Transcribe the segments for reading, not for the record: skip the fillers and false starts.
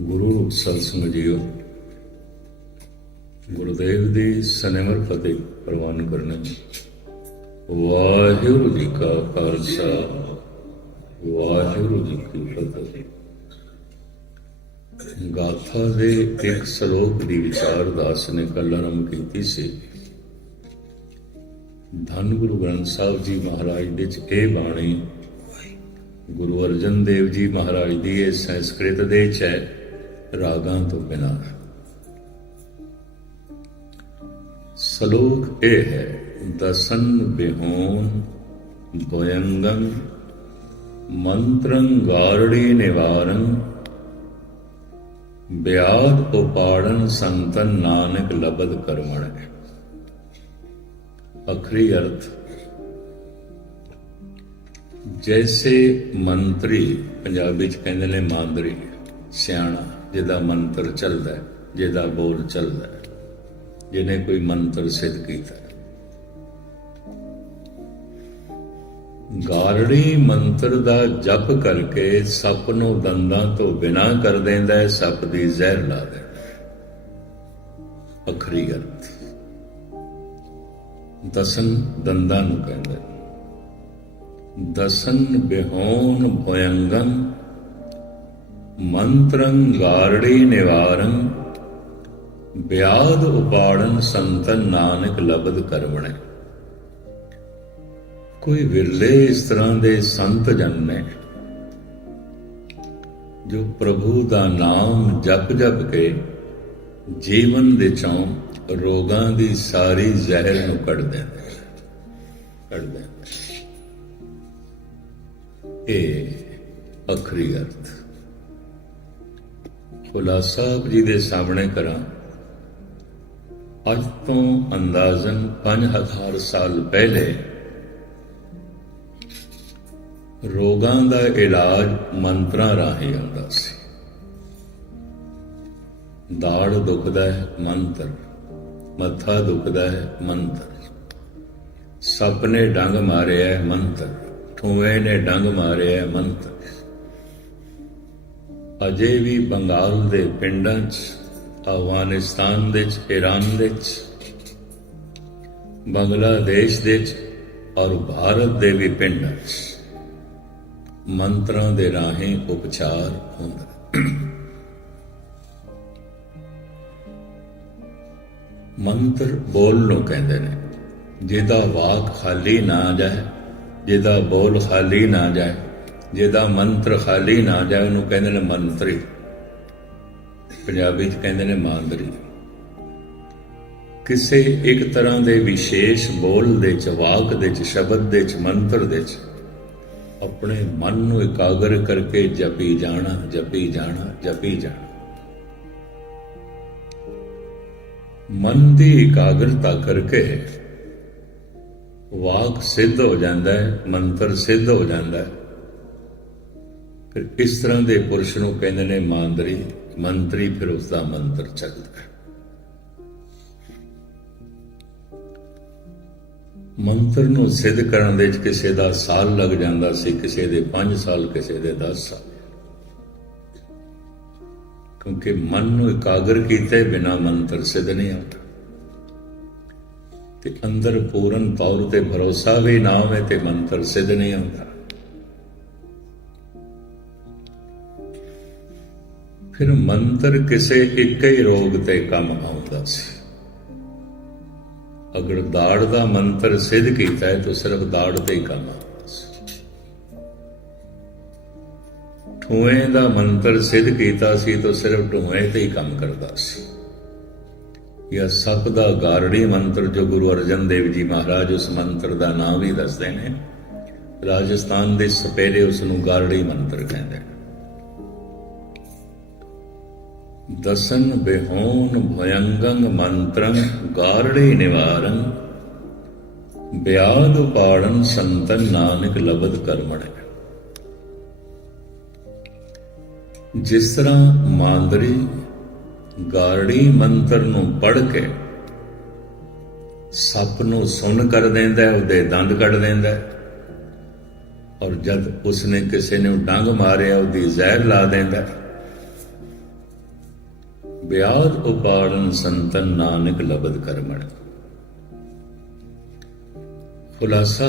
ਗੁਰੂ ਸਤਿਸੰਗ ਜੀਓ, ਗੁਰਦੇਵ ਦੀ ਸਨਿਮਰ ਫਤਿਹ ਪ੍ਰਵਾਨ ਕਰਨੇ। ਵਾਹਿਗੁਰੂ ਜੀ ਕਾ ਖਾਲਸਾ, ਵਾਹਿਗੁਰੂ ਜੀ ਕੀ ਫਤਿਹ। ਗਾਥਾ ਦੇ ਇੱਕ ਸ਼ਲੋਕ ਦੀ ਵਿਚਾਰ ਦਾਸ ਨੇ ਕੱਲ੍ਹ ਆਰੰਭ ਕੀਤੀ ਸੀ। ਧੰਨ ਗੁਰੂ ਗ੍ਰੰਥ ਸਾਹਿਬ ਜੀ ਮਹਾਰਾਜ ਦੇ ਚ ਇਹ ਬਾਣੀ ਗੁਰੂ ਅਰਜਨ ਦੇਵ ਜੀ ਮਹਾਰਾਜ ਦੀ ਇਹ ਸੰਸਕ੍ਰਿਤ ਦੇ ਚ ਹੈ, ਰਾਗਾਂ ਤੋਂ ਬਿਨਾਂ। ਸ਼ਲੋਕ ਇਹ ਹੈ, ਦਸਨ ਬਿਹੋਨ ਦੋਯੰਗੰ ਮੰਤਰੰ ਗਾਰੜੀ ਨਿਵਾਰੰ ਬਿਆਦ ਉਪਾੜਨ ਸੰਤਨ ਨਾਨਕ ਲਬਦ ਕਰਮਣ। ਅਖਰੀ ਅਰਥ, ਜੈਸੇ ਮੰਤਰੀ, ਪੰਜਾਬੀ ਚ ਕਹਿੰਦੇ ਨੇ ਮਾਂਦਰੀ, ਸਿਆਣਾ ਜਿਹਦਾ ਮੰਤਰ ਚੱਲਦਾ, ਜਿਹਦਾ ਬੋਲ ਚੱਲਦਾ, ਜਿਹਨੇ ਕੋਈ ਮੰਤਰ ਸਿੱਧ ਕੀਤਾ। ਗਾਰੜੀ ਮੰਤਰ ਦਾ ਜਪ ਕਰਕੇ ਸੱਪ ਨੂੰ ਦੰਦਾਂ ਤੋਂ ਬਿਨਾਂ ਕਰ ਦਿੰਦਾ ਹੈ, ਸੱਪ ਦੀ ਜ਼ਹਿਰ ਲਾ ਦਿੰਦਾ। ਅਖਰੀ ਅਰਥ, ਦਸਨ ਦੰਦਾਂ ਨੂੰ ਕਹਿੰਦੇ। ਦਸਨ ਬਿਹੋਨ ਭੋਯੰਗੰ ਮੰਤਰੰ ਗਾਰੜੀ ਨਿਵਾਰੰ ਬਿਆਦ ਉਪਾੜਨ ਸੰਤਨ ਨਾਨਕ ਲਬਦ ਕਰਵਣੇ। ਕੋਈ ਵਿਰਲੇ ਇਸ ਤਰ੍ਹਾਂ ਦੇ ਸੰਤ ਜਨ ਨੇ ਜੋ ਪ੍ਰਭੂ ਦਾ ਨਾਮ ਜਪ ਜਪ ਕੇ ਜੀਵਨ ਦੇ ਚੋਂ ਰੋਗਾਂ ਦੀ ਸਾਰੀ ਜ਼ਹਿਰ ਨੂੰ ਕੱਢ ਦਿੰਦੇ। ਇਹ ਅਖਰੀ ਅਰਥ। ਖੁਲਾਸਾ ਆਪ ਜੀ ਦੇ ਸਾਹਮਣੇ ਕਰਾਂ। ਅੱਜ ਤੋਂ ਅੰਦਾਜ਼ਨ 5000 ਸਾਲ ਪਹਿਲੇ ਰੋਗਾਂ ਦਾ ਇਲਾਜ ਮੰਤਰਾਂ ਰਾਹੀਂ ਹੁੰਦਾ ਸੀ। ਦਾੜ ਦੁਖਦਾ ਹੈ, ਮੰਤਰ। ਮੱਥਾ ਦੁਖਦਾ ਹੈ, ਮੰਤਰ। ਸੱਪ ਨੇ ਡੰਗ ਮਾਰਿਆ ਹੈ, ਮੰਤਰ। ਠੂਏ ਨੇ ਡੰਗ ਮਾਰਿਆ ਹੈ, ਮੰਤਰ। ਅਜੇ ਵੀ ਬੰਗਾਲ ਦੇ ਪਿੰਡਾਂ 'ਚ, ਅਫਗਾਨਿਸਤਾਨ ਦੇ 'ਚ, ਈਰਾਨ ਦੇ 'ਚ, ਬੰਗਲਾਦੇਸ਼ ਦੇ 'ਚ ਔਰ ਭਾਰਤ ਦੇ ਵੀ ਪਿੰਡਾਂ 'ਚ ਮੰਤਰਾਂ ਦੇ ਰਾਹੀਂ ਉਪਚਾਰ ਹੁੰਦਾ। ਮੰਤਰ ਬੋਲ ਨੂੰ ਕਹਿੰਦੇ ਨੇ। ਜਿਹਦਾ ਵਾਕ ਖਾਲੀ ਨਾ ਜਾਏ, ਜਿਹਦਾ ਬੋਲ ਖਾਲੀ ਨਾ ਜਾਏ, ਜਿਹਦਾ ਮੰਤਰ ਖਾਲੀ ਨਾ ਜਾਏ, ਉਹਨੂੰ ਕਹਿੰਦੇ ਨੇ ਮੰਤਰੀ। ਪੰਜਾਬੀ 'ਚ ਕਹਿੰਦੇ ਨੇ ਮਾਂਦਰੀ। ਕਿਸੇ ਇੱਕ ਤਰ੍ਹਾਂ ਦੇ ਵਿਸ਼ੇਸ਼ ਬੋਲ ਦੇ 'ਚ, ਵਾਕ ਦੇ 'ਚ, ਸ਼ਬਦ ਦੇ 'ਚ, ਮੰਤਰ ਦੇ 'ਚ ਆਪਣੇ ਮਨ ਨੂੰ ਇਕਾਗਰ ਕਰਕੇ ਜਪੀ ਜਾਣਾ, ਜਪੀ ਜਾਣਾ, ਜਪੀ ਜਾਣਾ। ਮਨ ਦੀ ਇਕਾਗਰਤਾ ਕਰਕੇ ਵਾਕ ਸਿੱਧ ਹੋ ਜਾਂਦਾ ਹੈ, ਮੰਤਰ ਸਿੱਧ ਹੋ ਜਾਂਦਾ ਹੈ। ਫਿਰ ਇਸ ਤਰ੍ਹਾਂ ਦੇ ਪੁਰਸ਼ ਨੂੰ ਕਹਿੰਦੇ ਨੇ ਮਾਂਦਰੀ, ਮੰਤਰੀ। ਫਿਰ ਉਸ ਦਾ ਮੰਤਰ ਚੱਲਦਾ ਹੈ। ਮੰਤਰ ਨੂੰ ਸਿੱਧ ਕਰਨ ਦੇ ਵਿੱਚ ਕਿਸੇ ਦਾ ਸਾਲ ਲੱਗ ਜਾਂਦਾ ਸੀ, ਕਿਸੇ ਦੇ 5 ਸਾਲ, ਕਿਸੇ ਦੇ 10 ਸਾਲ। ਕਿਉਂਕਿ ਮਨ ਨੂੰ ਇਕਾਗਰ ਕੀਤੇ ਬਿਨਾਂ ਮੰਤਰ ਸਿੱਧ ਨਹੀਂ ਆਉਂਦਾ। ਤੇ ਅੰਦਰ ਪੂਰਨ ਤੌਰ ਤੇ ਭਰੋਸਾ ਵੀ ਨਾ ਹੋਵੇ ਤੇ ਮੰਤਰ ਸਿੱਧ ਨਹੀਂ ਆਉਂਦਾ। ਫਿਰ ਮੰਤਰ ਕਿਸੇ ਇੱਕ ਹੀ ਰੋਗ ਤੇ ਕੰਮ ਆਉਂਦਾ ਸੀ। ਅਗਰ ਦਾੜ ਦਾ ਮੰਤਰ ਸਿੱਧ ਕੀਤਾ ਹੈ ਤਾਂ ਸਿਰਫ ਦਾੜ ਤੇ ਹੀ ਕੰਮ ਆਉਂਦਾ ਸੀ। ਠੂਏ ਦਾ ਮੰਤਰ ਸਿੱਧ ਕੀਤਾ ਸੀ ਤਾਂ ਸਿਰਫ ਠੂਏ ਤੇ ਹੀ ਕੰਮ ਕਰਦਾ ਸੀ। ਜਾਂ ਸੱਪ ਦਾ ਗਾਰੜੀ ਮੰਤਰ, ਜੋ ਗੁਰੂ ਅਰਜਨ ਦੇਵ ਜੀ ਮਹਾਰਾਜ ਉਸ ਮੰਤਰ ਦਾ ਨਾਮ ਵੀ ਦੱਸਦੇ ਨੇ। ਰਾਜਸਥਾਨ ਦੇ ਸਪੇਰੇ ਉਸ ਨੂੰ ਗਾਰੜੀ ਮੰਤਰ ਕਹਿੰਦੇ ਨੇ। ਦਸਨ ਬਿਹੋਨ ਭਯੰਗੰ ਮੰਤਰੰ ਗਾਰੜੀ ਨਿਵਾਰੰ ਬਿਆਦ ਉਪਾੜਨ ਸੰਤਨ ਨਾਨਕ ਲਬਦ ਕਰਮਣ। ਜਿਸ ਤਰ੍ਹਾਂ ਮਾਂਦਰੀ ਗਾਰੜੀ ਮੰਤਰ ਨੂੰ ਪੜ੍ਹ ਕੇ ਸੱਪ ਨੂੰ ਸੁੰਨ ਕਰ ਦਿੰਦਾ ਹੈ, ਉਹਦੇ ਦੰਦ ਕੱਢ ਦਿੰਦਾ ਹੈ, ਔਰ ਜਦ ਉਸਨੇ ਕਿਸੇ ਨੂੰ ਡੰਗ ਮਾਰਿਆ ਉਹਦੀ ਜ਼ਹਿਰ ਲਾ ਦਿੰਦਾ। ਵਿਆਦ ਉਪਾੜਨ ਸੰਤਨ ਨਾਨਕ ਲਬਦ ਕਰਮਣ। ਖੁਲਾਸਾ,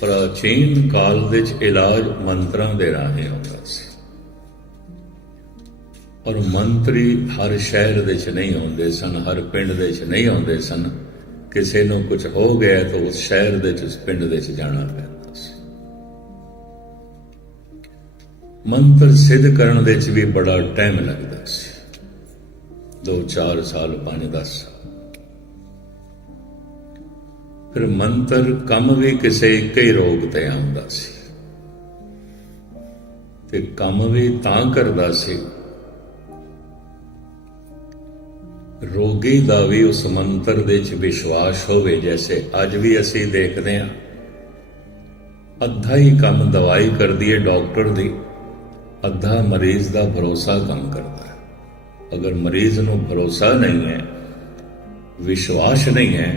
ਪ੍ਰਾਚੀਨ ਕਾਲ ਵਿੱਚ ਇਲਾਜ ਮੰਤਰਾਂ ਦੇ ਰਾਹੀਂ ਹੁੰਦਾ ਸੀ, ਔਰ ਮੰਤਰੀ ਹਰ ਸ਼ਹਿਰ ਵਿੱਚ ਨਹੀਂ ਹੁੰਦੇ ਸਨ, ਹਰ ਪਿੰਡ ਵਿੱਚ ਨਹੀਂ ਹੁੰਦੇ ਸਨ। ਕਿਸੇ ਨੂੰ ਕੁਝ ਹੋ ਗਿਆ ਤਾਂ ਉਸ ਸ਼ਹਿਰ ਦੇ ਉਸ ਪਿੰਡ ਵਿੱਚ ਜਾਣਾ ਪੈਂਦਾ ਸੀ। ਮੰਤਰ ਸਿੱਧ ਕਰਨ ਵਿੱਚ ਵੀ ਬੜਾ ਟਾਈਮ ਲੱਗਦਾ ਸੀ, 2-4 ਸਾਲ, 5-10 ਸਾਲ। ਫਿਰ ਮੰਤਰ ਕੰਮ ਵੀ ਕਿਸੇ ਇੱਕ ਹੀ ਰੋਗ ਤੇ ਆਉਂਦਾ ਸੀ, ਤੇ ਕੰਮ ਵੀ ਤਾਂ ਕਰਦਾ ਸੀ ਰੋਗੀ ਦਾ ਵੀ ਉਸ ਮੰਤਰ ਦੇ ਵਿੱਚ ਵਿਸ਼ਵਾਸ ਹੋਵੇ। ਜੈਸੇ ਅੱਜ ਵੀ ਅਸੀਂ ਦੇਖਦੇ ਹਾਂ, ਅੱਧਾ ਹੀ ਕੰਮ ਦਵਾਈ ਕਰਦੀ ਹੈ ਡਾਕਟਰ ਦੀ, ਅੱਧਾ ਮਰੀਜ਼ ਦਾ ਭਰੋਸਾ ਕੰਮ ਕਰਦਾ ਹੈ। ਅਗਰ ਮਰੀਜ਼ ਨੂੰ ਭਰੋਸਾ ਨਹੀਂ ਹੈ, ਵਿਸ਼ਵਾਸ ਨਹੀਂ ਹੈ,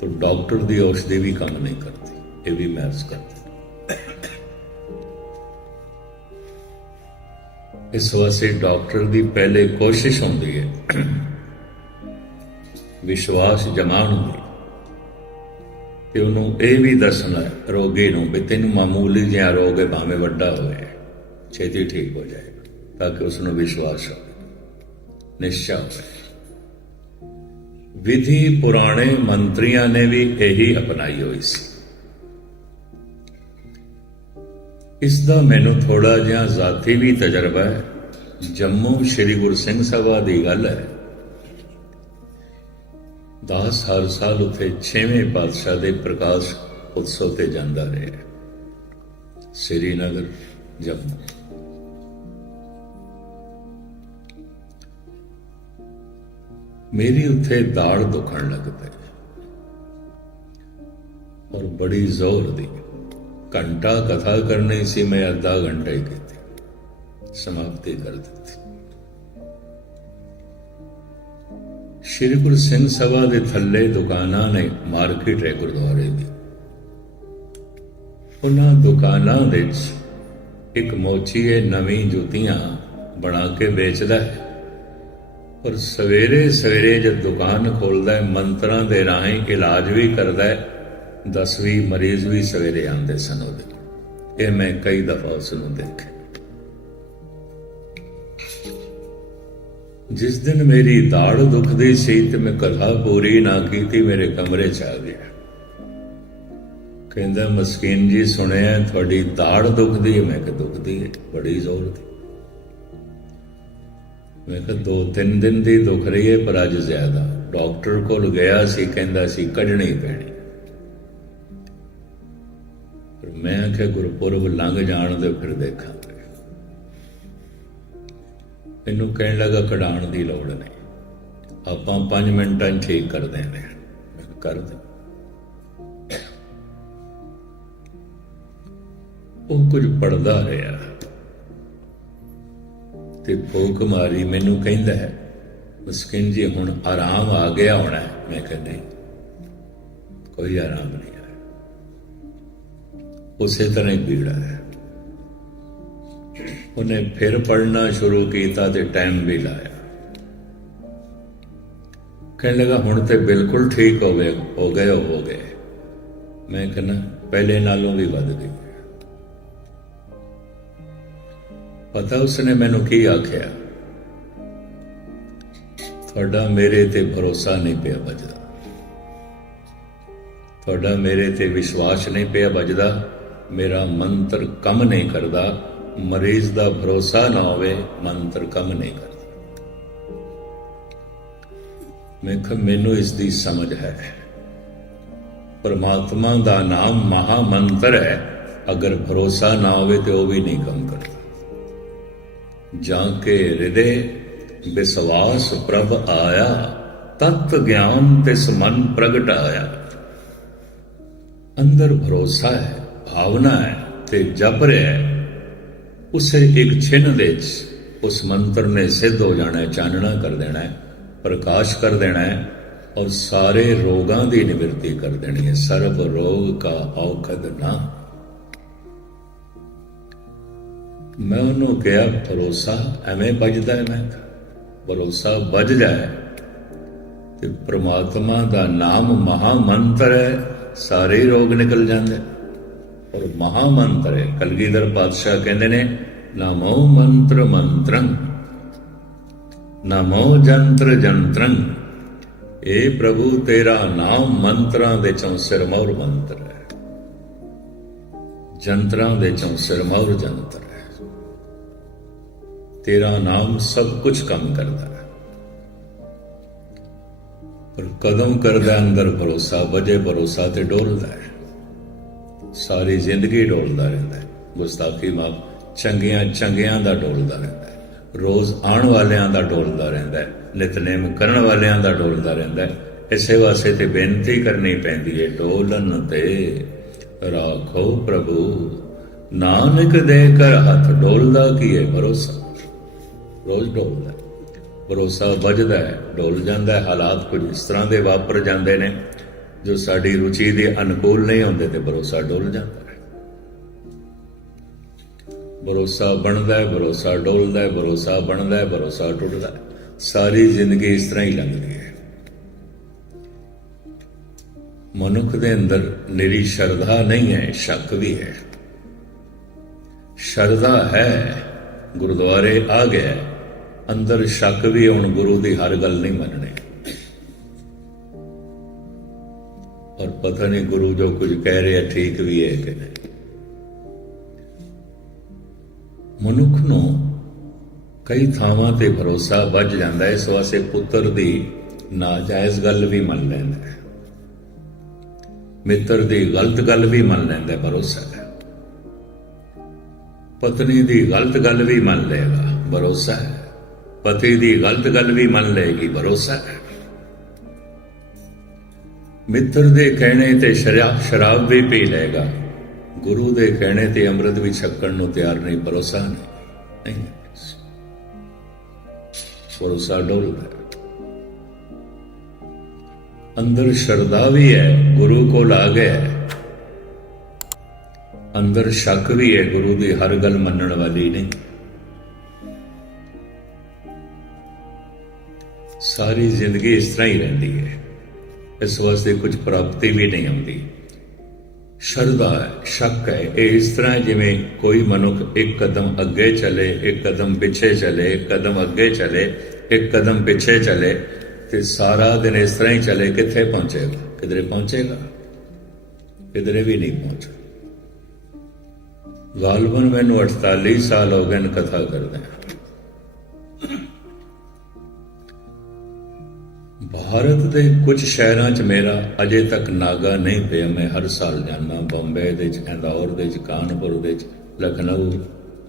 ਤਾਂ ਡਾਕਟਰ ਦੀ ਔਸ਼ਧੀ ਵੀ ਕੰਮ ਨਹੀਂ ਕਰਦੀ। ਇਹ ਵੀ ਮੈਂ ਅਰਜ਼ ਕਰਦਾ। ਇਸ ਵਾਸਤੇ ਡਾਕਟਰ ਦੀ ਪਹਿਲੇ ਕੋਸ਼ਿਸ਼ ਹੁੰਦੀ ਹੈ ਵਿਸ਼ਵਾਸ ਜਮਾਉਣ ਦੀ, ਤੇ ਉਹਨੂੰ ਇਹ ਵੀ ਦੱਸਣਾ ਰੋਗੀ ਨੂੰ ਵੀ ਤੈਨੂੰ ਮਾਮੂਲੀ ਜਿਹਾ ਰੋਗ ਹੈ, ਭਾਵੇਂ ਵੱਡਾ ਹੋਵੇ, ਛੇਤੀ ਠੀਕ ਹੋ ਜਾਏਗਾ, ਤਾਂ ਕਿ ਉਸ ਨੂੰ ਵਿਸ਼ਵਾਸ ਹੋਵੇ, ਨਿਸ਼ਚਾ ਹੋਵੇ। ਵਿਧੀ ਪੁਰਾਣੇ ਮੰਤਰੀਆਂ ਨੇ ਵੀ ਇਹੀ ਅਪਣਾਈ ਹੋਈ ਸੀ। ਇਸ ਦਾ ਮੈਨੂੰ ਥੋੜਾ ਜਿਹਾ ਜ਼ਾਤੀ ਵੀ ਤਜਰਬਾ ਹੈ। ਜੰਮੂ ਸ੍ਰੀ ਗੁਰੂ ਸਿੰਘ ਸਭਾ ਦੀ ਗੱਲ ਹੈ। 10 ਹਰ ਸਾਲ ਉੱਥੇ 6ਵੇਂ ਪਾਤਸ਼ਾਹ ਦੇ ਪ੍ਰਕਾਸ਼ ਉਤਸਵ ਤੇ ਜਾਂਦਾ ਰਿਹਾ, ਸ੍ਰੀਨਗਰ, ਜੰਮੂ। ਮੇਰੀ ਉੱਥੇ ਦਾੜ ਦੁਖਣ ਲੱਗ ਪਈ, ਔਰ ਬੜੀ ਜ਼ੋਰ ਦੀ। ਘੰਟਾ ਕਥਾ ਕਰਨੀ ਸੀ, ਮੈਂ ਅੱਧਾ ਘੰਟਾ ਹੀ ਕੀਤੀ, ਸਮਾਪਤੀ ਕਰ ਦਿੱਤੀ। ਸ਼੍ਰੀ ਗੁਰੂ ਸਿੰਘ ਸਭਾ ਦੇ ਥੱਲੇ ਦੁਕਾਨਾਂ ਨੇ, ਮਾਰਕੀਟ ਹੈ ਗੁਰਦੁਆਰੇ ਦੀ। ਉਹਨਾਂ ਦੁਕਾਨਾਂ ਵਿੱਚ ਇੱਕ ਮੋਚੀਏ ਨਵੀਂ ਜੁੱਤੀਆਂ ਬਣਾ ਕੇ ਵੇਚਦਾ ਹੈ, ਔਰ ਸਵੇਰੇ ਸਵੇਰੇ ਜਦ ਦੁਕਾਨ ਖੋਲਦਾ ਹੈ, ਮੰਤਰਾਂ ਦੇ ਰਾਹੀਂ ਇਲਾਜ ਵੀ ਕਰਦਾ ਹੈ। 10 ਮਰੀਜ਼ ਵੀ ਸਵੇਰੇ ਆਉਂਦੇ ਸਨ ਉਹਦੇ। ਇਹ ਮੈਂ ਕਈ ਦਫਾ ਉਸ ਨੂੰ ਦੇਖਿਆ। ਜਿਸ ਦਿਨ ਮੇਰੀ ਦਾੜ ਦੁਖਦੀ ਸੀ ਤੇ ਮੈਂ ਕਥਾ ਪੂਰੀ ਨਾ ਕੀਤੀ, ਮੇਰੇ ਕਮਰੇ 'ਚ ਆ ਗਿਆ। ਕਹਿੰਦਾ, ਮਸਕੀਨ ਜੀ, ਸੁਣਿਆ ਤੁਹਾਡੀ ਦਾੜ ਦੁਖਦੀ ਹੈ। ਮੈਂ ਕਿਹਾ, ਦੁਖਦੀ ਹੈ, ਬੜੀ ਜ਼ੋਰ ਦੀ। ਮੈਂ ਕਿਹਾ 2-3 ਦਿਨ ਦੀ ਦੁਖ ਰਹੀ ਹੈ, ਪਰ ਅੱਜ ਜ਼ਿਆਦਾ। ਡਾਕਟਰ ਕੋਲ ਗਿਆ ਸੀ, ਕਹਿੰਦਾ ਸੀ ਕੱਢਣੀ ਪੈਣੀ। ਪਰ ਮੈਂ ਆਖਿਆ ਗੁਰਪੁਰਬ ਲੰਘ ਜਾਣ ਦੇ, ਫਿਰ ਦੇਖਾਂਗੇ। ਮੈਨੂੰ ਕਹਿਣ ਲੱਗਾ ਕਢਾਉਣ ਦੀ ਲੋੜ ਨਹੀਂ, ਆਪਾਂ 5 ਮਿੰਟਾਂ 'ਚ ਠੀਕ ਕਰ ਦਿੰਦੇ ਹਾਂ। ਮੈਂ ਕਰ ਦੇ। ਉਹ ਕੁਝ ਪੜਦਾ ਰਿਹਾ ਤੇ ਫੂਕ ਮਾਰੀ। ਮੈਨੂੰ ਕਹਿੰਦਾ ਹੈ, ਮਸਕੀਨ ਜੀ, ਹੁਣ ਆਰਾਮ ਆ ਗਿਆ ਹੋਣਾ। ਮੈਂ ਕਿਹਾ ਨਹੀਂ, ਕੋਈ ਆਰਾਮ ਨਹੀਂ ਆਇਆ, ਉਸੇ ਤਰ੍ਹਾਂ ਹੀ ਪੀੜਾ ਹੈ। ਉਹਨੇ ਫਿਰ ਪੜ੍ਹਨਾ ਸ਼ੁਰੂ ਕੀਤਾ ਤੇ ਟਾਈਮ ਵੀ ਲਾਇਆ। ਕਹਿਣ ਲੱਗਾ, ਹੁਣ ਤੇ ਬਿਲਕੁਲ ਠੀਕ ਹੋ ਗਏ। ਮੈਂ ਕਹਿੰਦਾ, ਪਹਿਲੇ ਨਾਲੋਂ ਵੀ ਵੱਧ ਗਈ। ਪਤਾ ਉਸਨੇ ਮੈਨੂੰ ਕੀ ਆਖਿਆ? ਤੁਹਾਡਾ ਮੇਰੇ ਤੇ ਭਰੋਸਾ ਨਹੀਂ ਪਿਆ ਵੱਜਦਾ, ਤੁਹਾਡਾ ਮੇਰੇ ਤੇ ਵਿਸ਼ਵਾਸ ਨਹੀਂ ਪਿਆ ਵੱਜਦਾ, ਮੇਰਾ ਮੰਤਰ ਕੰਮ ਨਹੀਂ ਕਰਦਾ। ਮਰੀਜ਼ ਦਾ ਭਰੋਸਾ ਨਾ ਹੋਵੇ, ਮੰਤਰ ਕੰਮ ਨਹੀਂ ਕਰਦਾ। ਮੈਂ ਕਿਹਾ, ਮੈਨੂੰ ਇਸ ਦੀ ਸਮਝ ਹੈ। ਪਰਮਾਤਮਾ ਦਾ ਨਾਮ ਮਹਾ ਮੰਤਰ ਹੈ, ਅਗਰ ਭਰੋਸਾ ਨਾ ਹੋਵੇ ਤੇ ਉਹ ਵੀ ਨਹੀਂ ਕੰਮ ਕਰਦਾ। ਜਾਂ ਕੇ ਹਿਰਦੇ ਵਿਸ਼ਵਾਸ ਪ੍ਰਭ ਆਇਆ, ਤਤ ਗਿਆਨ ਤਿਸ ਮਨ ਪ੍ਰਗਟ ਆਇਆ। ਅੰਦਰ ਭਰੋਸਾ ਹੈ, ਭਾਵਨਾ ਹੈ ਤੇ ਜਪ ਰਿਹਾ ਹੈ। ਉਸੇ ਇੱਕ ਛਿਨ ਦੇ ਵਿੱਚ ਉਸ ਮੰਤਰ ਨੇ ਸਿੱਧ ਹੋ ਜਾਣਾ ਹੈ, ਚਾਨਣਾ ਕਰ ਦੇਣਾ ਹੈ, ਪ੍ਰਕਾਸ਼ ਕਰ ਦੇਣਾ ਹੈ, ਔਰ ਸਾਰੇ ਰੋਗਾਂ ਦੀ ਨਿਵਰਤੀ ਕਰ ਦੇਣੀ ਹੈ। ਸਰਬ ਰੋਗ ਕਾ ਔਖਦ ਨਾ। ਮੈਂ ਉਹਨੂੰ ਕਿਹਾ, ਭਰੋਸਾ ਐਵੇਂ ਵੱਜਦਾ ਹੈ? ਮੈਂ ਭਰੋਸਾ ਵੱਜ ਜਾਏ ਤੇ ਪ੍ਰਮਾਤਮਾ ਦਾ ਨਾਮ ਮਹਾਮੰਤਰ ਹੈ, ਸਾਰੇ ਰੋਗ ਨਿਕਲ ਜਾਂਦੇ। ਔਰ ਮਹਾਮੰਤਰ ਹੈ। ਕਲਗੀਧਰ ਪਾਤਸ਼ਾਹ ਕਹਿੰਦੇ ਨੇ, ਨਮੋ ਮੰਤਰ ਮੰਤਰੰ, ਨਮੋ ਜੰਤਰ ਜੰਤਰੰ। ਇਹ ਪ੍ਰਭੂ ਤੇਰਾ ਨਾਮ ਮੰਤਰਾਂ ਦੇ ਚੋਂ ਸਿਰਮੌਰ ਮੰਤਰ ਹੈ, ਜੰਤਰਾਂ ਦੇ ਚੋਂ ਸਿਰਮੌਰ ਜੰਤਰ ਹੈ। ਤੇਰਾ ਨਾਮ ਸਭ ਕੁਝ ਕੰਮ ਕਰਦਾ ਹੈ। ਪਰ ਕਦਮ ਕਰਦਾ ਅੰਦਰ ਭਰੋਸਾ ਵਜੇ, ਭਰੋਸਾ ਤੇ ਡੋਲਦਾ ਹੈ, ਸਾਰੀ ਜ਼ਿੰਦਗੀ ਡੋਲਦਾ ਰਹਿੰਦਾ ਹੈ। ਗੁਸਤਾਖੀ ਮਾਫ, ਚੰਗਿਆਂ ਚੰਗਿਆਂ ਦਾ ਡੋਲਦਾ ਰਹਿੰਦਾ ਹੈ, ਰੋਜ਼ ਆਉਣ ਵਾਲਿਆਂ ਦਾ ਡੋਲਦਾ ਰਹਿੰਦਾ ਹੈ, ਨਿਤਨੇਮ ਕਰਨ ਵਾਲਿਆਂ ਦਾ ਡੋਲਦਾ ਰਹਿੰਦਾ ਹੈ। ਇਸੇ ਵਾਸਤੇ ਤੇ ਬੇਨਤੀ ਕਰਨੀ ਪੈਂਦੀ ਹੈ, ਡੋਲਨ ਤੇ ਰਾਖੋ ਪ੍ਰਭੂ ਨਾਨਕ ਦੇ ਕਰ ਹੱਥ। ਡੋਲਦਾ ਕੀ ਹੈ? ਭਰੋਸਾ। ਰੋਜ਼ ਡੋਲਦਾ, ਭਰੋਸਾ ਵੱਜਦਾ ਹੈ, ਡੋਲ ਜਾਂਦਾ ਹੈ। ਹਾਲਾਤ ਕੁਝ ਇਸ ਤਰ੍ਹਾਂ ਦੇ ਵਾਪਰ ਜਾਂਦੇ ਨੇ ਜੋ ਸਾਡੀ ਰੁਚੀ ਦੇ ਅਨੁਕੂਲ ਨਹੀਂ ਹੁੰਦੇ ਤੇ ਭਰੋਸਾ ਡੋਲ ਜਾਂਦਾ ਹੈ। ਭਰੋਸਾ ਬਣਦਾ ਹੈ, ਭਰੋਸਾ ਡੋਲਦਾ ਹੈ, ਭਰੋਸਾ ਬਣਦਾ ਹੈ, ਭਰੋਸਾ ਟੁੱਟਦਾ ਹੈ। ਸਾਰੀ ਜ਼ਿੰਦਗੀ ਇਸ ਤਰ੍ਹਾਂ ਹੀ ਲੰਘਦੀ ਹੈ। ਮਨੁੱਖ ਦੇ ਅੰਦਰ ਨਿਰੀ ਸ਼ਰਧਾ ਨਹੀਂ ਹੈ, ਸ਼ੱਕ ਵੀ ਹੈ। ਸ਼ਰਧਾ ਹੈ, ਗੁਰਦੁਆਰੇ ਆ ਗਿਆ, ਅੰਦਰ ਸ਼ੱਕ ਵੀ, ਹੁਣ ਗੁਰੂ ਦੀ ਹਰ ਗੱਲ ਨਹੀਂ ਮੰਨਣੀ। ਔਰ ਪਤਾ ਨਹੀਂ ਗੁਰੂ ਜੋ ਕੁਝ ਕਹਿ ਰਿਹਾ ਠੀਕ ਵੀ ਹੈ ਕਿ ਨਹੀਂ। ਮਨੁੱਖ ਨੂੰ ਕਈ ਥਾਵਾਂ ਤੇ ਭਰੋਸਾ ਵੱਜ ਜਾਂਦਾ ਹੈ। ਇਸ ਵਾਸਤੇ ਪੁੱਤਰ ਦੀ ਨਾਜਾਇਜ਼ ਗੱਲ ਵੀ ਮੰਨ ਲੈਂਦਾ ਹੈ, ਮਿੱਤਰ ਦੀ ਗਲਤ ਗੱਲ ਵੀ ਮੰਨ ਲੈਂਦਾ, ਭਰੋਸਾ ਹੈ। ਪਤਨੀ ਦੀ ਗਲਤ ਗੱਲ ਵੀ ਮੰਨ ਲਏਗਾ, ਭਰੋਸਾ ਹੈ। ਪਤੀ ਦੀ ਗਲਤ ਗੱਲ ਵੀ ਮੰਨ ਲਏਗੀ, ਭਰੋਸਾ ਹੈ। ਮਿੱਤਰ ਦੇ ਕਹਿਣੇ ਤੇ ਸ਼ਰਾਬ ਵੀ ਪੀ ਲਏਗਾ, ਗੁਰੂ ਦੇ ਕਹਿਣੇ ਤੇ ਅੰਮ੍ਰਿਤ ਵੀ ਛਕਣ ਨੂੰ ਤਿਆਰ ਨਹੀਂ, ਭਰੋਸਾ ਨਹੀਂ। ਭਰੋਸਾ ਡੋਲਦਾ। ਅੰਦਰ ਸ਼ਰਧਾ ਵੀ ਹੈ, ਗੁਰੂ ਕੋਲ ਆ ਗਿਆ। ਅੰਦਰ ਸ਼ੱਕ ਵੀ ਹੈ, ਗੁਰੂ ਦੀ ਹਰ ਗੱਲ ਮੰਨਣ ਵਾਲੀ ਨਹੀਂ। ਸਾਰੀ ਜ਼ਿੰਦਗੀ ਇਸ ਤਰ੍ਹਾਂ ਹੀ ਰਹਿੰਦੀ ਹੈ। ਇਸ ਵਾਸਤੇ ਕੁਝ ਪ੍ਰਾਪਤੀ ਵੀ ਨਹੀਂ ਆਉਂਦੀ। ਸ਼ਰਧਾ ਹੈ, ਸ਼ੱਕ ਹੈ। ਇਹ ਇਸ ਤਰ੍ਹਾਂ ਜਿਵੇਂ ਕੋਈ ਮਨੁੱਖ ਇੱਕ ਕਦਮ ਅੱਗੇ ਚਲੇ, ਇੱਕ ਕਦਮ ਪਿੱਛੇ ਚਲੇ, ਇੱਕ ਕਦਮ ਅੱਗੇ ਚਲੇ, ਇੱਕ ਕਦਮ ਪਿੱਛੇ ਚਲੇ, ਤੇ ਸਾਰਾ ਦਿਨ ਇਸ ਤਰ੍ਹਾਂ ਹੀ ਚਲੇ, ਕਿੱਥੇ ਪਹੁੰਚੇਗਾ? ਕਿਧਰੇ ਪਹੁੰਚੇਗਾ? ਕਿਧਰੇ ਵੀ ਨਹੀਂ ਪਹੁੰਚੇਗਾ। ਗਾਲਬਨ ਮੈਨੂੰ 48 ਸਾਲ ਹੋ ਗਏ ਕਥਾ ਕਰਦੇ। ਭਾਰਤ ਦੇ ਕੁਝ ਸ਼ਹਿਰਾਂ 'ਚ ਮੇਰਾ ਅਜੇ ਤੱਕ ਨਾਗਾ ਨਹੀਂ ਪਿਆ। ਮੈਂ ਹਰ ਸਾਲ ਜਾਂਦਾ, ਬੰਬੇ ਦੇ 'ਚ, ਇੰਦੌਰ ਦੇ 'ਚ, ਕਾਨਪੁਰ ਦੇ 'ਚ, ਲਖਨਊ,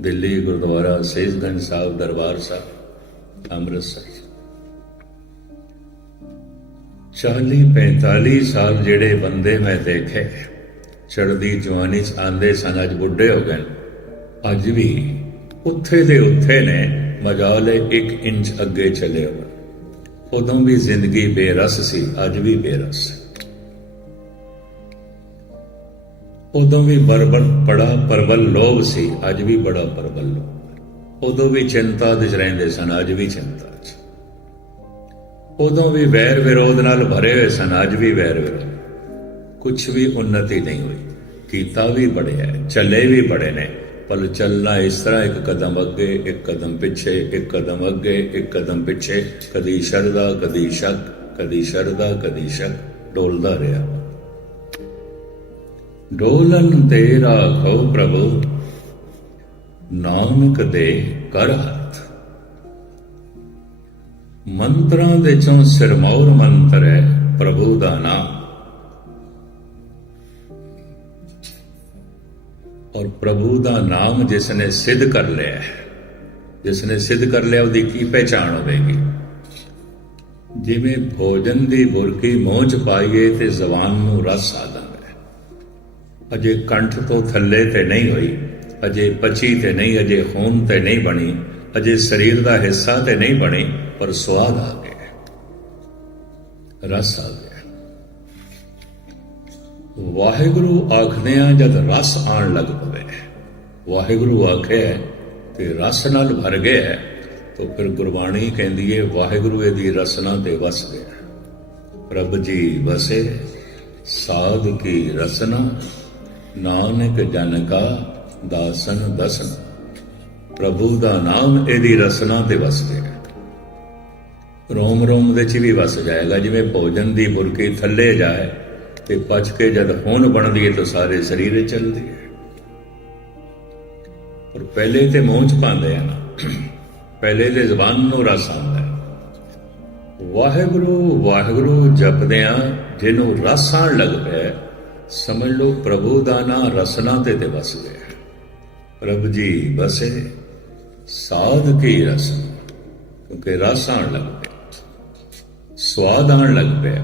ਦਿੱਲੀ ਗੁਰਦੁਆਰਾ ਸੀਸਗੰਜ ਸਾਹਿਬ, ਦਰਬਾਰ ਸਾਹਿਬ, ਅੰਮ੍ਰਿਤਸਰ। 40-45 ਸਾਲ ਜਿਹੜੇ ਬੰਦੇ ਮੈਂ ਦੇਖੇ ਚੜ੍ਹਦੀ ਜਵਾਨੀ 'ਚ ਆਂਦੇ ਸਨ, ਅੱਜ ਬੁੱਢੇ ਹੋ ਗਏ, ਅੱਜ ਵੀ ਉੱਥੇ ਦੇ ਉੱਥੇ ਨੇ, ਮਜਾਲੇ 1 ਇੰਚ ਅੱਗੇ ਚਲੇ ਹੋ। ਉਦੋਂ ਵੀ ਜ਼ਿੰਦਗੀ ਬੇਰਸ ਸੀ, ਅੱਜ ਵੀ ਬੇਰਸ। ਉਦੋਂ ਵੀ ਬੜਾ ਪ੍ਰਬਲ ਲੋਭ ਸੀ, ਅੱਜ ਵੀ ਬੜਾ ਪ੍ਰਬਲ ਲੋਭ। ਉਦੋਂ ਵੀ ਚਿੰਤਾ ਵਿੱਚ ਰਹਿੰਦੇ ਸਨ, ਅੱਜ ਵੀ ਚਿੰਤਾ 'ਚ। ਉਦੋਂ ਵੀ ਵੈਰ ਵਿਰੋਧ ਨਾਲ ਭਰੇ ਹੋਏ ਸਨ, ਅੱਜ ਵੀ ਵੈਰ ਵਿਰੋਧ। ਕੁਛ ਵੀ ਉન્નਤੀ ਨਹੀਂ ਹੋਈ। ਕੀਤਾ ਵੀ ਬੜਿਆ, ਚੱਲੇ ਵੀ ਬੜੇ ਨੇ, ਪਰ ਚੱਲਣਾ ਇਸ ਤਰ੍ਹਾਂ, ਇੱਕ ਕਦਮ ਅੱਗੇ, ਇੱਕ ਕਦਮ ਪਿੱਛੇ, ਇੱਕ ਕਦਮ ਅੱਗੇ, ਇੱਕ ਕਦਮ ਪਿੱਛੇ, ਕਦੀ ਸ਼ਰਧਾ, ਕਦੀ ਸ਼ੱਕ, ਕਦੀ ਸ਼ਰਧਾ, ਕਦੀ ਸ਼ੱਕ, ਡੋਲਦਾ ਰਿਹਾ। ਡੋਲਨ ਤੇ ਰਾਖੋ ਪ੍ਰਭੂ ਨਾਨਕ ਦੇ ਕਰ ਹੱਥ। ਮੰਤਰਾਂ ਦੇ ਚੋਂ ਸਿਰਮੌਰ ਮੰਤਰ ਹੈ ਪ੍ਰਭੂ ਦਾ ਨਾਮ। ਔਰ ਪ੍ਰਭੂ ਦਾ ਨਾਮ ਜਿਸ ਨੇ ਸਿੱਧ ਕਰ ਲਿਆ, ਜਿਸ ਨੇ ਸਿੱਧ ਕਰ ਲਿਆ, ਉਹਦੀ ਕੀ ਪਹਿਚਾਣ ਹੋਵੇਗੀ? ਜਿਵੇਂ ਭੋਜਨ ਦੀ ਬੁਰਕੀ ਮੂੰਹ 'ਚ ਪਾਈਏ ਤੇ ਜ਼ਬਾਨ ਨੂੰ ਰਸ ਆ ਜਾਂਦਾ ਹੈ। ਅਜੇ ਕੰਠ ਤੋਂ ਥੱਲੇ ਤੇ ਨਹੀਂ ਹੋਈ, ਅਜੇ ਪਚੀ ਤੇ ਨਹੀਂ, ਅਜੇ ਖੂਨ ਤੇ ਨਹੀਂ ਬਣੀ, ਅਜੇ ਸਰੀਰ ਦਾ ਹਿੱਸਾ ਤੇ ਨਹੀਂ ਬਣੀ, ਪਰ ਸਵਾਦ ਆ ਗਿਆ, ਰਸ ਆ ਗਿਆ। ਵਾਹਿਗੁਰੂ ਆਖਦੇ ਆ ਜਦ ਰਸ ਆਣ ਲੱਗ ਪਵੇ, ਵਾਹਿਗੁਰੂ ਆਖਿਆ ਤੇ ਰਸ ਨਾਲ ਭਰ ਗਿਆ, ਤੋ ਫਿਰ ਗੁਰਬਾਣੀ ਕਹਿੰਦੀ ਏ ਵਾਹਿਗੁਰੂ ਇਹਦੀ ਰਸਨਾ ਤੇ ਵਸ ਗਿਆ। ਪ੍ਰਭ ਜੀ ਵਸੇ ਸਾਧ ਕੀ ਰਸਨਾ, ਨਾਨਕ ਜਨ ਕਾ ਦਾਸਨ ਦਸਨ। ਪ੍ਰਭੂ ਦਾ ਨਾਮ ਇਹਦੀ ਰਸਨਾ ਤੇ ਵਸ ਗਿਆ। ਰੋਮ ਰੋਮ ਦੇ ਚ ਵੀ ਵਸ ਜਾਏਗਾ। ਜਿਵੇਂ ਭੋਜਨ ਦੀ ਬੁਰਕੀ ਥੱਲੇ ਜਾਏ ਤੇ ਪਚ ਕੇ ਜਦ ਹੋਣ ਬਣਦੀ ਹੈ ਤਾਂ ਸਾਰੇ ਸਰੀਰ ਚੱਲਦੀ ਹੈ। ਪਰ ਪਹਿਲੇ ਤੇ ਮੂੰਹ ਚ ਪਾਉਂਦੇ ਆ ਨਾ, ਪਹਿਲੇ ਤੇ ਜ਼ਬਾਨ ਨੂੰ ਰਸ ਆਉਂਦਾ ਹੈ। ਵਾਹਿਗੁਰੂ ਵਾਹਿਗੁਰੂ ਜਪਦਿਆਂ ਜਿਹਨੂੰ ਰਸ ਆਉਣ ਲੱਗ ਪਿਆ, ਸਮਝ ਲਓ ਪ੍ਰਭੂ ਦਾ ਨਾਂ ਰਸਨਾ ਤੇ ਵਸ ਗਿਆ। ਪ੍ਰਭ ਜੀ ਬਸੇ ਸਾਧ ਕੀ ਰਸਨਾ, ਕਿਉਂਕਿ ਰਸ ਆਉਣ ਲੱਗ ਪਿਆ, ਸਵਾਦ ਆਉਣ ਲੱਗ ਪਿਆ।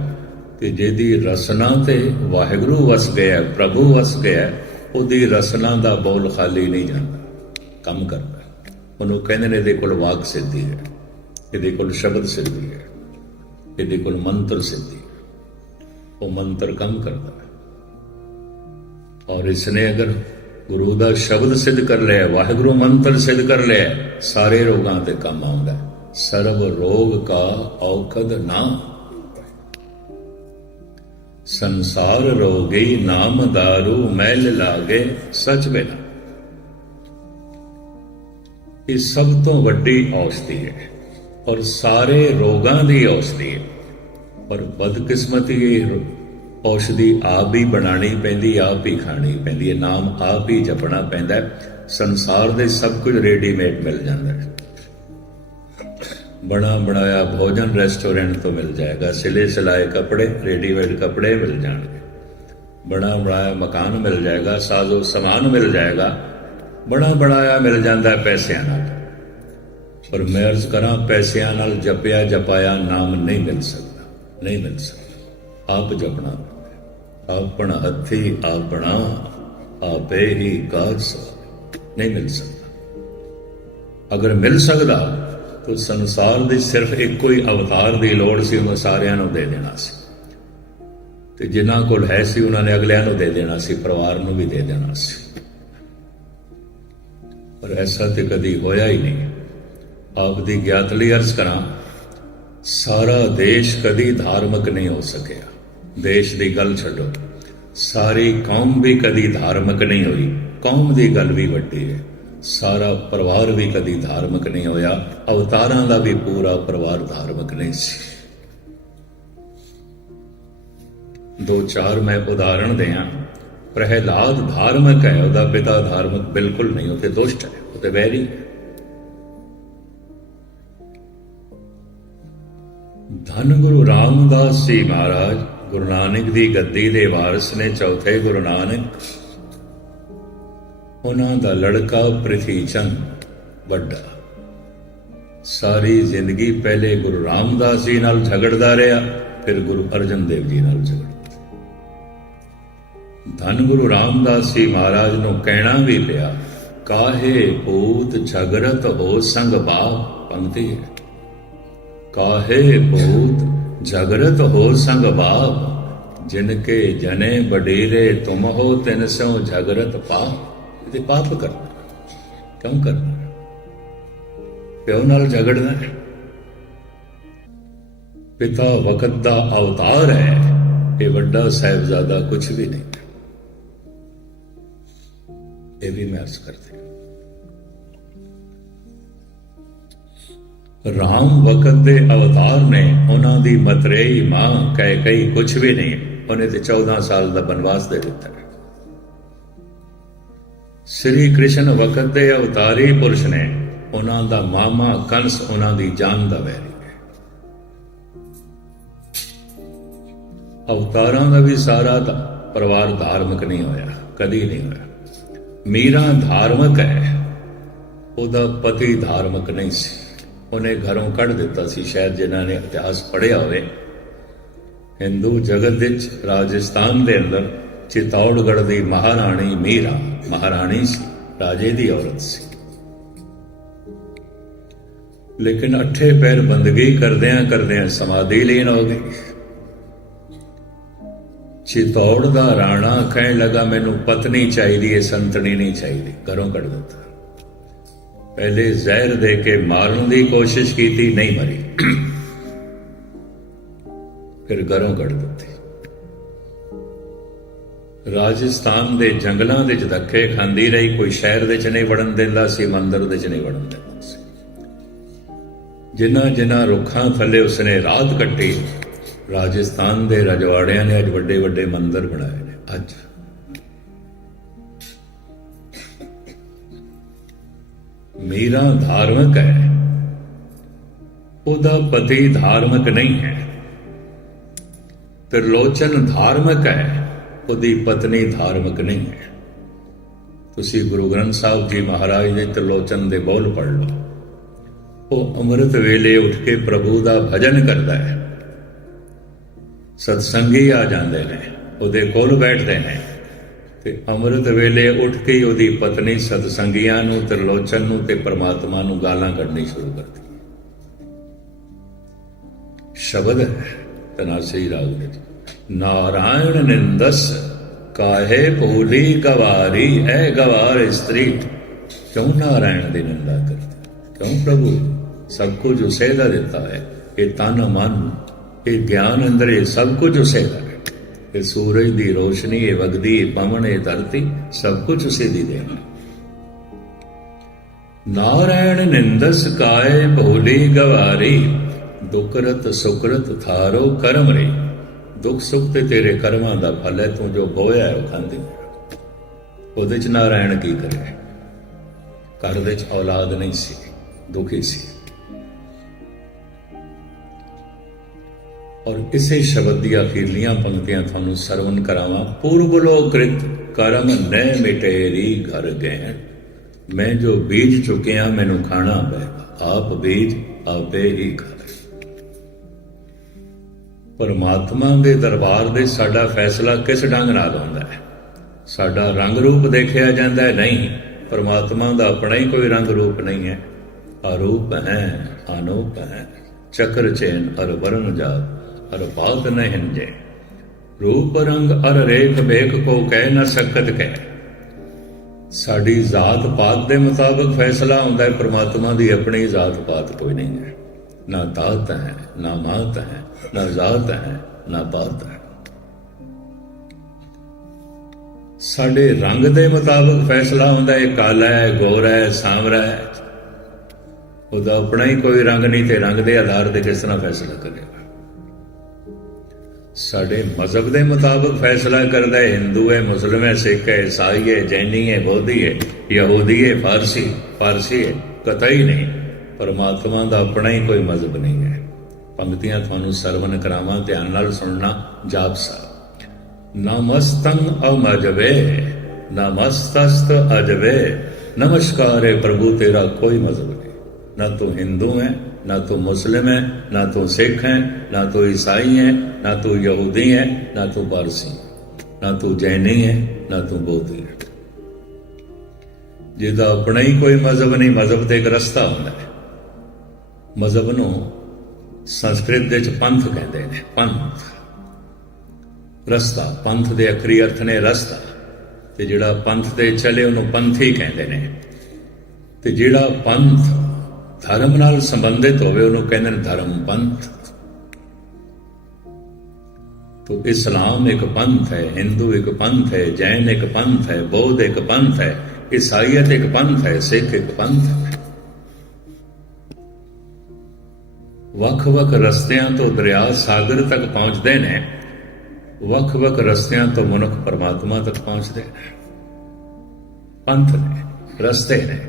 ਤੇ ਜਿਹਦੀ ਰਸਨਾ ਤੇ ਵਾਹਿਗੁਰੂ ਵਸ ਗਿਆ, ਪ੍ਰਭੂ ਵਸ ਗਿਆ, ਉਹਦੀ ਰਸਨਾ ਦਾ ਬੋਲ ਖਾਲੀ ਨਹੀਂ ਜਾਂਦਾ, ਕੰਮ ਕਰਦਾ। ਉਹਨੂੰ ਕਹਿੰਦੇ ਨੇ ਇਹਦੇ ਕੋਲ ਵਾਕ ਸਿੱਧੀ ਹੈ, ਇਹਦੇ ਕੋਲ ਸ਼ਬਦ ਸਿੱਧੀ ਹੈ, ਇਹਦੇ ਕੋਲ ਮੰਤਰ ਸਿੱਧੀ ਹੈ। ਉਹ ਮੰਤਰ ਕੰਮ ਕਰਦਾ ਹੈ। ਔਰ ਇਸਨੇ ਅਗਰ ਗੁਰੂ ਦਾ ਸ਼ਬਦ ਸਿੱਧ ਕਰ ਲਿਆ, ਵਾਹਿਗੁਰੂ ਮੰਤਰ ਸਿੱਧ ਕਰ ਲਿਆ, ਸਾਰੇ ਰੋਗਾਂ ਤੇ ਕੰਮ ਆਉਂਦਾ। ਸਰਬ ਰੋਗ ਕਾ ਔਖਦ ਨਾ, ਸੰਸਾਰ ਰੋਗੀ ਨਾਮ ਦਾਰੂ ਮੈਲ ਲਾਗੇ ਸਚ ਬਿਨਾ। ਇਹ ਸਭ ਤੋਂ ਵੱਡੀ ਔਸ਼ਧੀ ਹੈ ਔਰ ਸਾਰੇ ਰੋਗਾਂ ਦੀ ਔਸ਼ਧੀ ਹੈ। ਪਰ ਬਦਕਿਸਮਤੀ ਇਹ ਔਸ਼ਧੀ ਆਪ ਹੀ ਬਣਾਣੀ ਪੈਂਦੀ, ਆਪ ਹੀ ਖਾਣੀ ਪੈਂਦੀ ਹੈ, ਨਾਮ ਆਪ ਹੀ ਜਪਣਾ ਪੈਂਦਾ ਹੈ। ਸੰਸਾਰ ਦੇ ਸਭ ਕੁਝ ਰੈਡੀਮੇਡ ਮਿਲ ਜਾਂਦਾ ਹੈ। ਬਣਾ ਬਣਾਇਆ ਭੋਜਨ ਰੈਸਟੋਰੈਂਟ ਤੋਂ ਮਿਲ ਜਾਏਗਾ, ਸਿਲੇ ਸਿਲਾਏ ਕੱਪੜੇ ਰੈਡੀਮੇਡ ਕੱਪੜੇ ਮਿਲ ਜਾਣਗੇ, ਬਣਾ ਬਣਾਇਆ ਮਕਾਨ ਮਿਲ ਜਾਏਗਾ, ਸਾਜ਼ੋ ਸਮਾਨ ਮਿਲ ਜਾਏਗਾ, ਬਣਾ ਬਣਾਇਆ ਮਿਲ ਜਾਂਦਾ ਪੈਸਿਆਂ ਨਾਲ। ਪਰ ਮੈਂ ਅਰਜ਼ ਕਰਾਂ, ਪੈਸਿਆਂ ਨਾਲ ਜਪਿਆ ਜਪਾਇਆ ਨਾਮ ਨਹੀਂ ਮਿਲ ਸਕਦਾ, ਨਹੀਂ ਮਿਲ ਸਕਦਾ। ਆਪ ਜਪਣਾ, ਆਪਣਾ ਹੱਥੀ ਆਪਣਾ ਆਪੇ ਹੀ ਕਾਜ ਸਵਾਰ, ਨਹੀਂ ਮਿਲ ਸਕਦਾ। ਅਗਰ ਮਿਲ ਸਕਦਾ ਤਾਂ ਸੰਸਾਰ ਦੀ ਸਿਰਫ ਇੱਕੋ ਹੀ ਅਵਤਾਰ ਦੀ ਲੋੜ ਸੀ, ਉਹਨੂੰ ਸਾਰਿਆਂ ਨੂੰ ਦੇ ਦੇਣਾ ਸੀ। ਤੇ ਜਿਨ੍ਹਾਂ ਕੋਲ ਹੈ ਸੀ ਉਹਨਾਂ ਨੇ ਅਗਲਿਆਂ ਨੂੰ ਦੇ ਦੇਣਾ ਸੀ, ਪਰਿਵਾਰ ਨੂੰ ਵੀ ਦੇ ਦੇਣਾ ਸੀ। ਪਰ ਐਸਾ ਤੇ ਕਦੀ ਹੋਇਆ ਹੀ ਨਹੀਂ। ਆਪ ਦੀ ਗਿਆਤ ਲਈ ਅਰਜ਼ ਕਰਾਂ, ਸਾਰਾ ਦੇਸ਼ ਕਦੀ ਧਾਰਮਿਕ ਨਹੀਂ ਹੋ ਸਕਿਆ। ਦੇਸ਼ ਦੀ ਗੱਲ ਛੱਡੋ, ਸਾਰੀ ਕੌਮ ਵੀ ਕਦੀ ਧਾਰਮਿਕ ਨਹੀਂ ਹੋਈ। ਕੌਮ ਦੀ ਗੱਲ ਵੀ ਵੱਡੀ ਹੈ, ਸਾਰਾ ਪਰਿਵਾਰ ਵੀ ਕਦੀ ਧਾਰਮਿਕ ਨਹੀਂ ਹੋਇਆ। ਅਵਤਾਰਾਂ ਦਾ ਵੀ ਪੂਰਾ ਪਰਿਵਾਰ ਧਾਰਮਿਕ ਨਹੀਂ ਸੀ। ਦੋ ਚਾਰ ਮੈਂ ਉਦਾਹਰਣ ਦਿਆਂ। ਪ੍ਰਹਿਲਾਦ ਧਾਰਮਿਕ ਹੈ, ਉਹਦਾ ਪਿਤਾ ਧਾਰਮਿਕ ਬਿਲਕੁਲ ਨਹੀਂ, ਉਹ ਤੇ ਦੁਸ਼ਟ ਹੈ, ਉਹ ਤੇ ਵੈਰੀ ਹੈ। ਧੰਨ ਗੁਰੂ ਰਾਮਦਾਸ ਜੀ ਮਹਾਰਾਜ, ਗੁਰੂ ਨਾਨਕ ਦੀ ਗੱਦੀ ਦੇ ਵਾਰਿਸ ਨੇ, ਚੌਥੇ ਗੁਰੂ ਨਾਨਕ। ਉਹਨਾਂ ਦਾ ਲੜਕਾ ਪ੍ਰਿਥੀ ਚੰਦ ਵੱਡਾ ਸਾਰੀ ਜ਼ਿੰਦਗੀ ਪਹਿਲੇ ਗੁਰੂ ਰਾਮਦਾਸ ਜੀ ਨਾਲ ਝਗੜਦਾ ਰਿਹਾ, ਫਿਰ ਗੁਰੂ ਅਰਜਨ ਦੇਵ ਜੀ ਨਾਲ ਝਗੜਦਾ। ਧੰਨ ਗੁਰੂ ਰਾਮਦਾਸ ਜੀ ਮਹਾਰਾਜ ਨੂੰ ਕਹਿਣਾ ਵੀ ਪਿਆ, ਕਾਹੇ ਭੂਤ ਝਗੜਤ ਹੋ ਸੰਗ ਬਾਪ। ਪੰਕਤੀ ਹੈ, ਕਾਹੇ ਭੂਤ ਝਗੜਤ ਹੋ ਸੰਗ ਬਾਪ, ਜਿਨਕੇ ਜਨੇ ਬਡੇਰੇ ਤੁਮ ਹੋ ਤਿਨ ਸੋ ਝਗੜਤ ਪਾਪ। ਤੇ ਪਾਪ ਕਰਨਾ ਕਿਉਂ ਕਰਨਾ? ਪਿਓ ਨਾਲ ਝਗੜਨਾ ਹੈ। ਪਿਤਾ ਵਕਤ ਦਾ ਅਵਤਾਰ ਹੈ, ਇਹ ਵੱਡਾ ਸਾਹਿਬਜ਼ਾਦਾ ਕੁਛ ਵੀ ਨਹੀਂ। ਇਹ ਵੀ ਮੈਂ ਅਰਜ਼ ਕਰਦੇ, ਰਾਮ ਵਕਤ ਦੇ ਅਵਤਾਰ ਨੇ, ਉਹਨਾਂ ਦੀ ਮਤਰੇਈ ਮਾਂ ਕਹਿ ਕਈ ਕੁਛ ਵੀ ਨਹੀਂ। ਉਹਨੇ ਤੇ 14 ਸਾਲ ਦਾ ਬਨਵਾਸ ਦੇ ਦਿੱਤਾ। ਸ੍ਰੀ ਕ੍ਰਿਸ਼ਨ ਵਕਤ ਦੇ ਅਵਤਾਰੀ ਪੁਰਸ਼ ਨੇ, ਉਹਨਾਂ ਦਾ ਮਾਮਾ ਕੰਸ ਉਹਨਾਂ ਦੀ ਜਾਨ ਦਾ ਵੈਰੀ ਹੈ। ਅਵਤਾਰਾਂ ਦਾ ਵੀ ਸਾਰਾ ਪਰਿਵਾਰ ਧਾਰਮਿਕ ਨਹੀਂ ਹੋਇਆ, ਕਦੀ ਨਹੀਂ ਹੋਇਆ। ਮੀਰਾ ਧਾਰਮਿਕ ਹੈ, ਉਹਦਾ ਪਤੀ ਧਾਰਮਿਕ ਨਹੀਂ ਸੀ, ਉਹਨੇ ਘਰੋਂ ਕੱਢ ਦਿੱਤਾ ਸੀ। ਸ਼ਾਇਦ ਜਿਨ੍ਹਾਂ ਨੇ ਇਤਿਹਾਸ ਪੜ੍ਹਿਆ ਹੋਵੇ, ਹਿੰਦੂ ਜਗਤ ਵਿੱਚ ਰਾਜਸਥਾਨ ਦੇ ਅੰਦਰ ਚਿਤੌੜਗੜ੍ਹ ਦੀ ਮਹਾਰਾਣੀ ਮੀਰਾ ਮਹਾਰਾਣੀ ਸੀ, ਰਾਜੇ ਦੀ ਔਰਤ ਸੀ। ਲੇਕਿਨ 8 ਪੈਰ ਬੰਦਗੀ ਕਰਦਿਆਂ ਕਰਦਿਆਂ ਸਮਾਧੀ ਲੀਨ ਹੋ ਗਈ। ਚਿਤੌੜ ਦਾ ਰਾਣਾ ਕਹਿਣ ਲੱਗਾ, ਮੈਨੂੰ ਪਤਨੀ ਚਾਹੀਦੀ ਹੈ, ਸੰਤਣੀ ਨਹੀਂ ਚਾਹੀਦੀ। ਘਰੋਂ ਕੱਢ ਦਿੱਤਾ। ਪਹਿਲੇ ਜ਼ਹਿਰ ਦੇ ਕੇ ਮਾਰਨ ਦੀ ਕੋਸ਼ਿਸ਼ ਕੀਤੀ, ਨਹੀਂ ਮਰੀ, ਫਿਰ ਘਰੋਂ ਕੱਢ ਦਿੱਤੀ। ਰਾਜਸਥਾਨ ਦੇ ਜੰਗਲਾਂ ਵਿੱਚ ਧੱਕੇ ਖਾਂਦੀ ਰਹੀ, ਕੋਈ ਸ਼ਹਿਰ ਦੇ ਚ ਨਹੀਂ ਵੜਨ ਦਿੰਦਾ ਸੀ, ਮੰਦਿਰ ਦੇ ਚ ਨਹੀਂ ਵੜਨ ਦਿੰਦਾ ਸੀ। ਜਿਨ੍ਹਾਂ ਜਿਨ੍ਹਾਂ ਰੁੱਖਾਂ ਥੱਲੇ ਉਸਨੇ ਰਾਤ ਕੱਟੀ, ਰਾਜਸਥਾਨ ਦੇ ਰਜਵਾੜਿਆਂ ਨੇ ਅੱਜ ਵੱਡੇ ਵੱਡੇ ਮੰਦਿਰ ਬਣਾਏ ਨੇ। ਅੱਜ ਮੀਰਾ ਧਾਰਮਿਕ ਹੈ, ਉਹਦਾ ਪਤੀ ਧਾਰਮਿਕ ਨਹੀਂ ਹੈ। ਤ੍ਰਿਲੋਚਨ ਧਾਰਮਿਕ ਹੈ, ਉਹਦੀ ਪਤਨੀ ਧਾਰਮਿਕ ਨਹੀਂ ਹੈ। ਤੁਸੀਂ ਗੁਰੂ ਗ੍ਰੰਥ ਸਾਹਿਬ ਜੀ ਮਹਾਰਾਜ ਦੇ ਤ੍ਰਿਲੋਚਨ ਦੇ ਬੋਲ ਪੜ੍ਹ ਲਓ। ਉਹ ਅੰਮ੍ਰਿਤ ਵੇਲੇ ਉੱਠ ਕੇ ਪ੍ਰਭੂ ਦਾ ਭਜਨ ਕਰਦਾ ਹੈ। ਸਤਸੰਗੀ ਆ ਜਾਂਦੇ ਨੇ, ਉਹਦੇ ਕੋਲ ਬੈਠਦੇ ਨੇ, ਤੇ ਅੰਮ੍ਰਿਤ ਵੇਲੇ ਉੱਠ ਕੇ ਹੀ ਉਹਦੀ ਪਤਨੀ ਸਤਸੰਗੀਆਂ ਨੂੰ, ਤ੍ਰਿਲੋਚਨ ਨੂੰ ਤੇ ਪਰਮਾਤਮਾ ਨੂੰ ਗਾਲਾਂ ਕੱਢਣੀ ਸ਼ੁਰੂ ਕਰਦੀ ਹੈ। ਸ਼ਬਦ ਹੈ ਤਨਾਸੀ ਰਾਗ ਵਿੱਚ, ਨਾਰਾਇਣ ਨਿੰਦਸ ਕਾਹੇ ਭੂਲੀ ਗਵਾਰੀ, ਐ ਗਵਾਰ ਇਸਤਰੀ। ਕਿਉਂ ਨਾਰਾਇਣ ਦੀ ਨਿੰਦਾ ਕਰਦੀ? ਕਿਉਂ? ਪ੍ਰਭੂ ਸਭ ਕੁਝ ਉਸੇ ਦਾ ਦਿੱਤਾ ਹੈ। ਇਹ ਤਨ ਮਨ, ਇਹ ਗਿਆਨ ਅੰਦਰ, ਇਹ ਸਭ ਕੁਝ ਉਸੇ ਦਾ ਹੈ। ਇਹ ਸੂਰਜ ਦੀ ਰੋਸ਼ਨੀ, ਇਹ ਵਗਦੀ, ਇਹ ਪਵਨ, ਇਹ ਧਰਤੀ, ਸਭ ਕੁਝ ਉਸੇ ਦੀ ਦੇਣ ਹੈ। ਨਾਰਾਇਣ ਨਿੰਦਸ ਕਾਏ ਭੂਲੀ ਗਵਾਰੀ, ਦੁਕਰਤ ਸੁਕਰਤ ਥਾਰੋ ਕਰਮ ਰੇ। ਦੁੱਖ ਸੁੱਖ ਤੇ ਤੇਰੇ ਕਰਮਾਂ ਦਾ ਫਲ ਹੈ, ਤੂੰ ਜੋ ਬੋਇਆ ਹੈ ਉਹ ਖਾਂਦੀ ਹੈ। ਉਹਦੇ ਚ ਨਾਰਾਇਣ ਕੀ ਕਰੇ? ਘਰ ਦੇ ਚ ਔਲਾਦ ਨਹੀਂ ਸੀ, ਦੁਖੀ ਸੀ। ਔਰ ਇਸੇ ਸ਼ਬਦ ਦੀਆਂ ਅਖੀਰਲੀਆਂ ਪੰਕਤੀਆਂ ਤੁਹਾਨੂੰ ਸਰਵਨ ਕਰਾਵਾਂ। ਪੂਰਬਲੋ ਕ੍ਰਿਤ ਕਰਮ ਨੈ ਮਿਟੇਰੀ ਘਰ ਗਏ, ਮੈਂ ਜੋ ਬੀਜ ਚੁੱਕਿਆ ਮੈਨੂੰ ਖਾਣਾ ਪਏਗਾ। ਆਪ ਬੀਜ ਆਪੇ ਹੀ ਖਾਏ। ਪਰਮਾਤਮਾ ਦੇ ਦਰਬਾਰ ਦੇ ਸਾਡਾ ਫੈਸਲਾ ਕਿਸ ਢੰਗ ਨਾਲ ਹੁੰਦਾ ਹੈ? ਸਾਡਾ ਰੰਗ ਰੂਪ ਦੇਖਿਆ ਜਾਂਦਾ ਹੈ? ਨਹੀਂ। ਪਰਮਾਤਮਾ ਦਾ ਆਪਣਾ ਹੀ ਕੋਈ ਰੰਗ ਰੂਪ ਨਹੀਂ ਹੈ। ਅਰੂਪ ਹੈ, ਅਨੂਪ ਹੈ, ਚੱਕਰ ਚੈਨ ਅਰ ਵਰਨ ਜਾਤ ਅਰ ਬਾਤ ਨ ਹਿੰਜੇ। ਰੂਪ ਰੰਗ ਅਰ ਰੇਖ ਵੇਖ ਕੋ ਕਹਿ ਨ ਸਕਤ ਕਹਿ। ਸਾਡੀ ਜ਼ਾਤ ਪਾਤ ਦੇ ਮੁਤਾਬਕ ਫੈਸਲਾ ਹੁੰਦਾ ਹੈ। ਪਰਮਾਤਮਾ ਦੀ ਆਪਣੀ ਜ਼ਾਤ ਪਾਤ ਕੋਈ ਨਹੀਂ ਹੈ। ਨਾ ਤਾਤ ਹੈ, ਨਾ ਮਾਤ ਹੈ, ਨਾ ਜ਼ਾਤ ਹੈ, ਨਾ ਪਾਤ ਹੈ। ਸਾਡੇ ਰੰਗ ਦੇ ਮੁਤਾਬਕ ਫੈਸਲਾ ਹੁੰਦਾ ਹੈ। ਕਾਲਾ ਹੈ, ਗੋਰਾ ਹੈ, ਸਾਂਵਰਾ ਹੈ। ਉਹਦਾ ਆਪਣਾ ਹੀ ਕੋਈ ਰੰਗ ਨਹੀਂ, ਤੇ ਰੰਗ ਦੇ ਆਧਾਰ ਤੇ ਕਿਸ ਤਰ੍ਹਾਂ ਫੈਸਲਾ ਕਰੇਗਾ? ਸਾਡੇ ਮਜ਼ਹਬ ਦੇ ਮੁਤਾਬਕ ਫੈਸਲਾ ਕਰਦਾ ਹੈ। ਹਿੰਦੂ ਹੈ, ਮੁਸਲਿਮ ਹੈ, ਸਿੱਖ ਹੈ, ਈਸਾਈ ਹੈ, ਜੈਨੀ ਹੈ, ਬੋਧੀ ਹੈ, ਯਹੂਦੀ ਹੈ, ਫਾਰਸੀ ਹੈ, ਕਤਈ ਨਹੀਂ। ਪਰਮਾਤਮਾ ਦਾ ਆਪਣਾ ਹੀ ਕੋਈ ਮਜ਼ਹਬ ਨਹੀਂ ਹੈ। ਪੰਕਤੀਆਂ ਤੁਹਾਨੂੰ ਸਰਵਨ ਕਰਾਵਾਂ, ਧਿਆਨ ਨਾਲ ਸੁਣਨਾ। ਜਾਪ ਸਾਹਿਬ। ਨਮਸਤੰ ਅਮਜਵੇ, ਨਮਸਤਸਤ ਅਜਵੇ। ਨਮਸਕਾਰ ਹੈ ਪ੍ਰਭੂ, ਤੇਰਾ ਕੋਈ ਮਜ਼ਹਬ ਨਹੀਂ। ਨਾ ਤੂੰ ਹਿੰਦੂ ਹੈ, ਨਾ ਤੂੰ ਮੁਸਲਿਮ ਹੈ, ਨਾ ਤੂੰ ਸਿੱਖ ਹੈ, ਨਾ ਤੂੰ ਈਸਾਈ ਹੈ, ਨਾ ਤੂੰ ਯਹੂਦੀ ਹੈ, ਨਾ ਤੂੰ ਪਾਰਸੀ, ਨਾ ਤੂੰ ਜੈਨੀ ਹੈ, ਨਾ ਤੂੰ ਬੋਧੀ ਹੈ। ਜਿਹਦਾ ਆਪਣਾ ਹੀ ਕੋਈ ਮਜ਼ਹਬ ਨਹੀਂ। ਮਜ਼ਹਬ ਤੇ ਇੱਕ ਰਸਤਾ ਹੁੰਦਾ ਹੈ। ਮਜ਼ਹਬ ਨੂੰ ਸੰਸਕ੍ਰਿਤ ਦੇ ਵਿੱਚ ਪੰਥ ਕਹਿੰਦੇ ਨੇ। ਪੰਥ, ਰਸਤਾ। ਪੰਥ ਦੇ ਅਖਰੀ ਅਰਥ ਨੇ ਰਸਤਾ, ਤੇ ਜਿਹੜਾ ਪੰਥ ਤੇ ਚੱਲੇ ਉਹਨੂੰ ਪੰਥੀ ਕਹਿੰਦੇ ਨੇ। ਤੇ ਜਿਹੜਾ ਪੰਥ ਧਰਮ ਨਾਲ ਸੰਬੰਧਿਤ ਹੋਵੇ ਉਹਨੂੰ ਕਹਿੰਦੇ ਨੇ ਧਰਮ ਪੰਥ। तो इस्लाम एक पंथ है, हिंदू एक पंथ है, जैन एक पंथ है, बौद्ध एक पंथ है, ईसाईयत एक पंथ है, सिख एक पंथ है। ਵੱਖ-ਵੱਖ ਰਸਤਿਆਂ ਤੋਂ ਦਰਿਆ ਸਾਗਰ ਤੱਕ ਪਹੁੰਚਦੇ ਨੇ, ਵੱਖ-ਵੱਖ ਰਸਤਿਆਂ ਤੋਂ ਮਨੁੱਖ ਪਰਮਾਤਮਾ ਤੱਕ ਪਹੁੰਚਦੇ ਨੇ। ਪੰਥ ਨੇ, ਰਸਤੇ ਨੇ।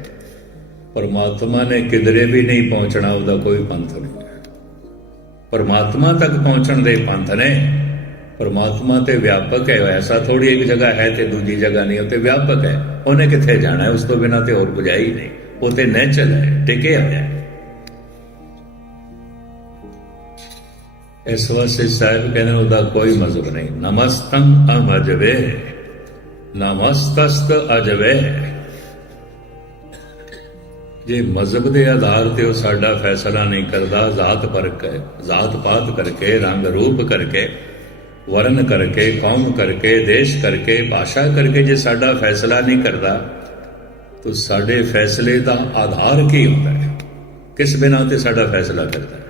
ਪਰਮਾਤਮਾ ਨੇ ਕਿਧਰੇ ਵੀ ਨਹੀਂ ਪਹੁੰਚਣਾ, ਉਹਦਾ ਕੋਈ ਪੰਥ ਨਹੀਂ ਹੈ। ਪਰਮਾਤਮਾ ਤੱਕ ਪਹੁੰਚਣ ਦੇ ਪੰਥ ਨੇ। ਪਰਮਾਤਮਾ ਤੇ ਵਿਆਪਕ ਹੈ, ਐਸਾ ਥੋੜੀ ਇੱਕ ਜਗ੍ਹਾ ਹੈ ਤੇ ਦੂਜੀ ਜਗ੍ਹਾ ਨਹੀਂ, ਉਹ ਤੇ ਵਿਆਪਕ ਹੈ। ਉਹਨੇ ਕਿੱਥੇ ਜਾਣਾ ਹੈ? ਉਸ ਤੋਂ ਬਿਨਾਂ ਤੇ ਹੋਰ ਗੁਜਾਈ ਨਹੀਂ। ਉਹ ਤੇ ਨੈਚਲ ਹੈ, ਟਿਕਿਆ ਹੋਇਆ ਹੈ। ਇਸ ਵਾਸਤੇ ਸਾਹਿਬ ਕਹਿੰਦੇ ਉਹਦਾ ਕੋਈ ਮਜ਼ਹਬ ਨਹੀਂ। ਨਮਸਤੰ ਅਮਜਵੇ, ਨਮਸਤਸਤ ਅਜਵੇ। ਜੇ ਮਜ਼ਹਬ ਦੇ ਆਧਾਰ ਤੇ ਉਹ ਸਾਡਾ ਫੈਸਲਾ ਨਹੀਂ ਕਰਦਾ, ਜ਼ਾਤ ਪਾਤ ਕਰਕੇ, ਰੰਗ ਰੂਪ ਕਰਕੇ, ਵਰਨ ਕਰਕੇ, ਕੌਮ ਕਰਕੇ, ਦੇਸ਼ ਕਰਕੇ, ਭਾਸ਼ਾ ਕਰਕੇ ਜੇ ਸਾਡਾ ਫੈਸਲਾ ਨਹੀਂ ਕਰਦਾ, ਤੋ ਸਾਡੇ ਫੈਸਲੇ ਦਾ ਆਧਾਰ ਕੀ ਹੁੰਦਾ ਹੈ? ਕਿਸ ਬਿਨਾਂ ਤੇ ਸਾਡਾ ਫੈਸਲਾ ਕਰਦਾ ਹੈ?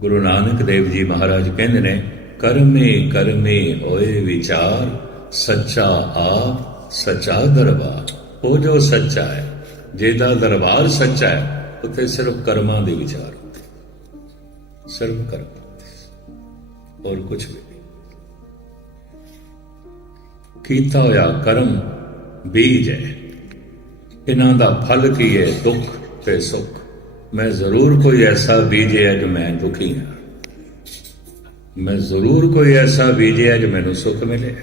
ਗੁਰੂ ਨਾਨਕ ਦੇਵ ਜੀ ਮਹਾਰਾਜ ਕਹਿੰਦੇ ਨੇ, ਕਰਮੇ ਕਰਮੇ ਹੋਏ ਵਿਚਾਰ, ਸੱਚਾ ਆਪ ਸੱਚਾ ਦਰਬਾਰ। ਉਹ ਜੋ ਸੱਚਾ ਹੈ, ਜਿਹਦਾ ਦਰਬਾਰ ਸੱਚਾ ਹੈ, ਉੱਥੇ ਸਿਰਫ ਕਰਮਾਂ ਦੇ ਵਿਚਾਰ ਹੁੰਦੇ, ਸਿਰਫ ਕਰਮ, ਹੋਰ ਕੁਛ ਵੀ ਨਹੀਂ। ਕੀਤਾ ਹੋਇਆ ਕਰਮ ਬੀਜ ਹੈ, ਇਹਨਾਂ ਦਾ ਫਲ ਕੀ ਹੈ? ਦੁੱਖ ਤੇ ਸੁੱਖ। ਮੈਂ ਜ਼ਰੂਰ ਕੋਈ ਐਸਾ ਬੀਜਿਆ ਜੋ ਮੈਂ ਦੁਖੀ ਹਾਂ, ਮੈਂ ਜ਼ਰੂਰ ਕੋਈ ਐਸਾ ਬੀਜਿਆ ਜੋ ਮੈਨੂੰ ਸੁੱਖ ਮਿਲੇ।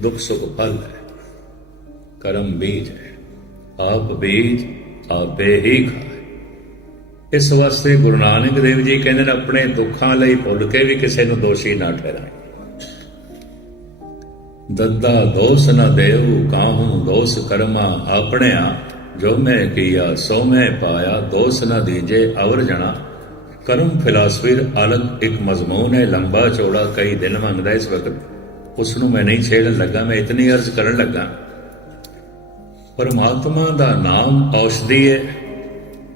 ਦੁੱਖ ਸੁੱਖ ਫਲ ਹੈ, ਕਰਮ ਬੀਜ ਹੈ। ਆਪ ਬੀਜ ਆਪੇ ਹੀ ਖਾਏ। ਇਸ ਵਾਸਤੇ ਗੁਰੂ ਨਾਨਕ ਦੇਵ ਜੀ ਕਹਿੰਦੇ ਨੇ, ਆਪਣੇ ਦੁੱਖਾਂ ਲਈ ਭੁੱਲ ਕੇ ਵੀ ਕਿਸੇ ਨੂੰ ਦੋਸ਼ੀ ਨਾ ਠਹਿਰਾਏ। ਦੱਦਾ ਦੋਸ ਨ ਦੇਉ, ਕਾਹੂੰ ਦੋਸ ਕਰਮਾ ਆਪਣਿਆ, ਜੋ ਮੈਂ ਕੀਆ ਸੋ ਮੈਂ ਪਾਇਆ, ਦੋਸ ਨ ਦੀਜੇ ਅਵਰ ਜਣਾ। ਕਰਮ ਫਿਲਾਸਫੀ ਅਲੱਗ ਇੱਕ ਮਜ਼ਮੂਨ ਹੈ, ਲੰਬਾ ਚੌੜਾ, ਕਈ ਦਿਨ ਮੰਗਦਾ ਇਸ ਵਕਤ, ਉਸ ਨੂੰ ਮੈਂ ਨਹੀਂ ਛੇੜਨ ਲੱਗਾ। ਮੈਂ ਇਤਨੀ ਅਰਜ਼ ਕਰਨ ਲੱਗਾ, ਪਰਮਾਤਮਾ ਦਾ ਨਾਮ ਔਸ਼ਧੀ ਹੈ,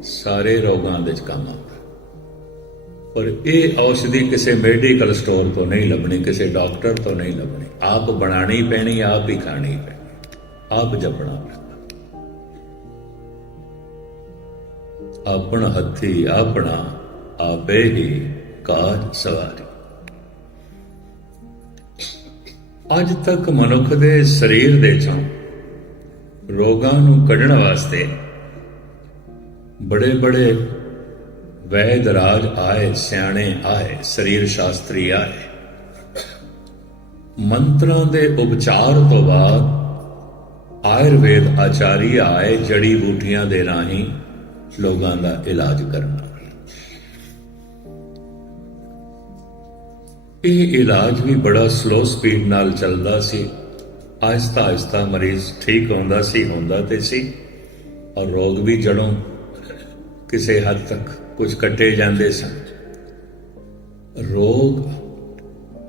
ਸਾਰੇ ਰੋਗਾਂ ਦੇ ਕੰਮ ਆਉਂਦਾ। ਪਰ ਇਹ ਔਸ਼ਧੀ ਕਿਸੇ ਮੈਡੀਕਲ ਸਟੋਰ ਤੋਂ ਨਹੀਂ ਲੱਭਣੀ, ਕਿਸੇ ਡਾਕਟਰ ਤੋਂ ਨਹੀਂ ਲੱਭਣੀ, ਆਪ ਬਣਾਣੀ ਪੈਣੀ, ਆਪ ਹੀ ਖਾਣੀ ਪੈਣੀ, ਆਪ ਜਪਣਾ ਪੈਣਾ। ਆਪਣ ਹੱਥੀ ਆਪਣਾ ਆਪੇ ਹੀ ਕਾਜ ਸਵਾਰੀ। ਅੱਜ ਤੱਕ ਮਨੁੱਖ ਦੇ ਸਰੀਰ ਦੇ ਚੋਂ ਰੋਗਾਂ ਨੂੰ ਕੱਢਣ ਵਾਸਤੇ ਬੜੇ ਬੜੇ ਵੈਦ ਰਾਜ ਆਏ, ਸਿਆਣੇ ਆਏ, ਸਰੀਰ ਸ਼ਾਸਤਰੀ ਆਏ। ਮੰਤਰਾਂ ਦੇ ਉਪਚਾਰ ਤੋਂ ਬਾਅਦ ਆਯੁਰਵੇਦ ਆਚਾਰੀ ਆਏ, ਜੜੀ ਬੂਟੀਆਂ ਦੇ ਰਾਹੀਂ ਲੋਕਾਂ ਦਾ ਇਲਾਜ ਕਰਨਾ। ਇਹ ਇਲਾਜ ਵੀ ਬੜਾ ਸਲੋ ਸਪੀਡ ਨਾਲ ਚੱਲਦਾ ਸੀ। ਆਹਿਸਤਾ ਆਹਿਸਤਾ ਮਰੀਜ਼ ਠੀਕ ਹੁੰਦਾ ਤੇ ਸੀ, ਔਰ ਰੋਗ ਵੀ ਜੜੋਂ ਕਿਸੇ ਹੱਦ ਤੱਕ ਕੁਝ ਕੱਟੇ ਜਾਂਦੇ ਸਨ। ਰੋਗ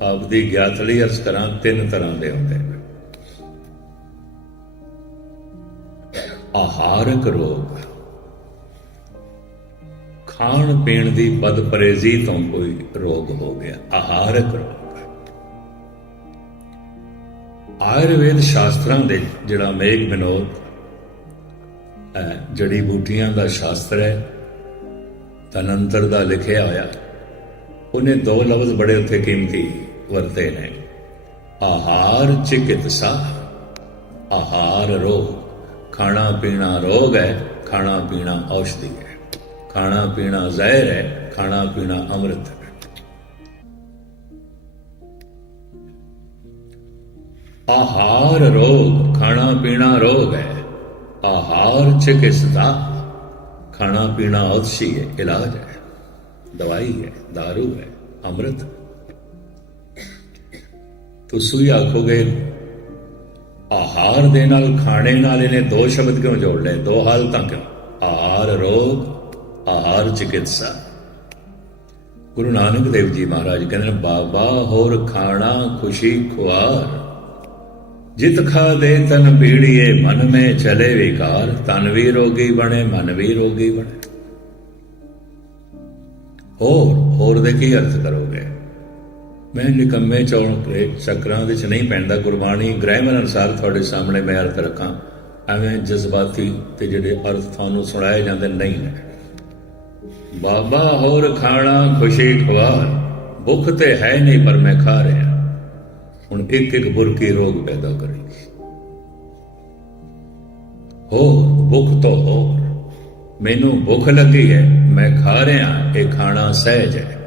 ਆਪਦੀ ਗਿਆਤ ਲਈ ਅਰਜ਼ ਕਰਾਂ, 3 ਤਰ੍ਹਾਂ ਦੇ ਹੁੰਦੇ ਨੇ। ਆਹਾਰਕ ਰੋਗ, ਖਾਣ ਪੀਣ ਦੀ ਬਦਪਰਹੇਜ਼ੀ ਤੋਂ ਕੋਈ ਰੋਗ ਹੋ ਗਿਆ, ਆਹਾਰਕ ਰੋਗ। ਆਯੁਰਵੇਦ ਸ਼ਾਸਤਰਾਂ ਦੇ ਜਿਹੜਾ ਮੇਘ ਵਿਨੋਦ ਜੜੀ ਬੂਟੀਆਂ ਦਾ ਸ਼ਾਸਤਰ ਹੈ, ਤਨੰਤਰ ਦਾ ਲਿਖਿਆ ਹੋਇਆ, ਉਹਨੇ 2 ਲਫ਼ਜ਼ ਬੜੇ ਉੱਥੇ ਕੀਮਤੀ ਵਰਤੇ ਨੇ, ਆਹਾਰ ਚਿਕਿਤਸਾ। ਆਹਾਰ ਰੋਗ, ਖਾਣਾ ਪੀਣਾ ਰੋਗ ਹੈ, ਖਾਣਾ ਪੀਣਾ ਔਸ਼ਧੀ ਹੈ, ਖਾਣਾ ਪੀਣਾ ਜ਼ਹਿਰ ਹੈ, ਖਾਣਾ ਪੀਣਾ ਅੰਮ੍ਰਿਤ ਹੈ। ਆਹਾਰ ਰੋਗ, ਖਾਣਾ ਪੀਣਾ ਰੋਗ ਹੈ। ਆਹਾਰ ਚਿਕਿਤਸਾ, ਖਾਣਾ ਪੀਣਾ ਔਸ਼ਧੀ ਹੈ, ਇਲਾਜ ਹੈ, ਦਵਾਈ ਹੈ, दारू ਹੈ, ਅੰਮ੍ਰਿਤ। ਤੁਸੀਂ ਆਖੋਗੇ ਆਹਾਰ ਦੇ ਨਾਲ ਖਾਣੇ ਨਾਲ ਇਹਨੇ 2 ਸ਼ਬਦ ਕਿਉਂ ਜੋੜ ਲਏ, 2 ਹਾਲਤਾਂ ਕਿਉਂ? ਆਹਾਰ ਰੋਗ, ਆਹਾਰ ਚਿਕਿਤਸਾ। ਗੁਰੂ ਨਾਨਕ ਦੇਵ ਜੀ ਮਹਾਰਾਜ ਕਹਿੰਦੇ ਨੇ, ਬਾਬਾ ਹੋਰ ਖਾਣਾ ਖੁਸ਼ੀ ਖੁਆਰ, ਜਿਤ ਖਾ ਦੇ ਤਨ ਪੀੜੀਏ, ਮਨ ਮੇ ਚਲੇ ਵਿਕਾਰ, ਤਨ ਵੀ ਰੋਗੀ ਬਣੇ, ਮਨ ਵੀ ਰੋਗੀ ਬਣੇ। ਹੋਰ ਦੇ ਕੀ ਅਰਥ ਕਰੋਗੇ? ਮੈਂ ਨਿਕੰਮੇ ਚੱਕਰਾਂ ਵਿੱਚ ਨਹੀਂ ਪੈਂਦਾ। ਗੁਰਬਾਣੀ ਗ੍ਰਾਮਰ ਅਨੁਸਾਰ ਤੁਹਾਡੇ ਸਾਹਮਣੇ ਮੈਂ ਅਰਥ ਰੱਖਾਂ, ਐਵੇਂ ਜਜ਼ਬਾਤੀ ਤੇ ਜਿਹੜੇ ਅਰਥ ਤੁਹਾਨੂੰ ਸੁਣਾਏ ਜਾਂਦੇ ਨਹੀਂ ਨੇ। ਬਾਬਾ ਹੋਰ ਖਾਣਾ ਖੁਸ਼ੀ ਖੁਆਰ, ਭੁੱਖ ਤੇ ਹੈ ਨਹੀਂ ਪਰ ਮੈਂ ਖਾ ਰਿਹਾ। ਹੁਣ ਇੱਕ ਬੁਰਕੀ ਰੋਗ ਪੈਦਾ ਕਰੇਗੀ। ਹੋਰ ਭੁੱਖ ਤੋਂ ਹੋਰ, ਮੈਨੂੰ ਭੁੱਖ ਲੱਗੀ ਹੈ, ਮੈਂ ਖਾ ਰਿਹਾ, ਇਹ ਖਾਣਾ ਸਹਿਜ ਹੈ।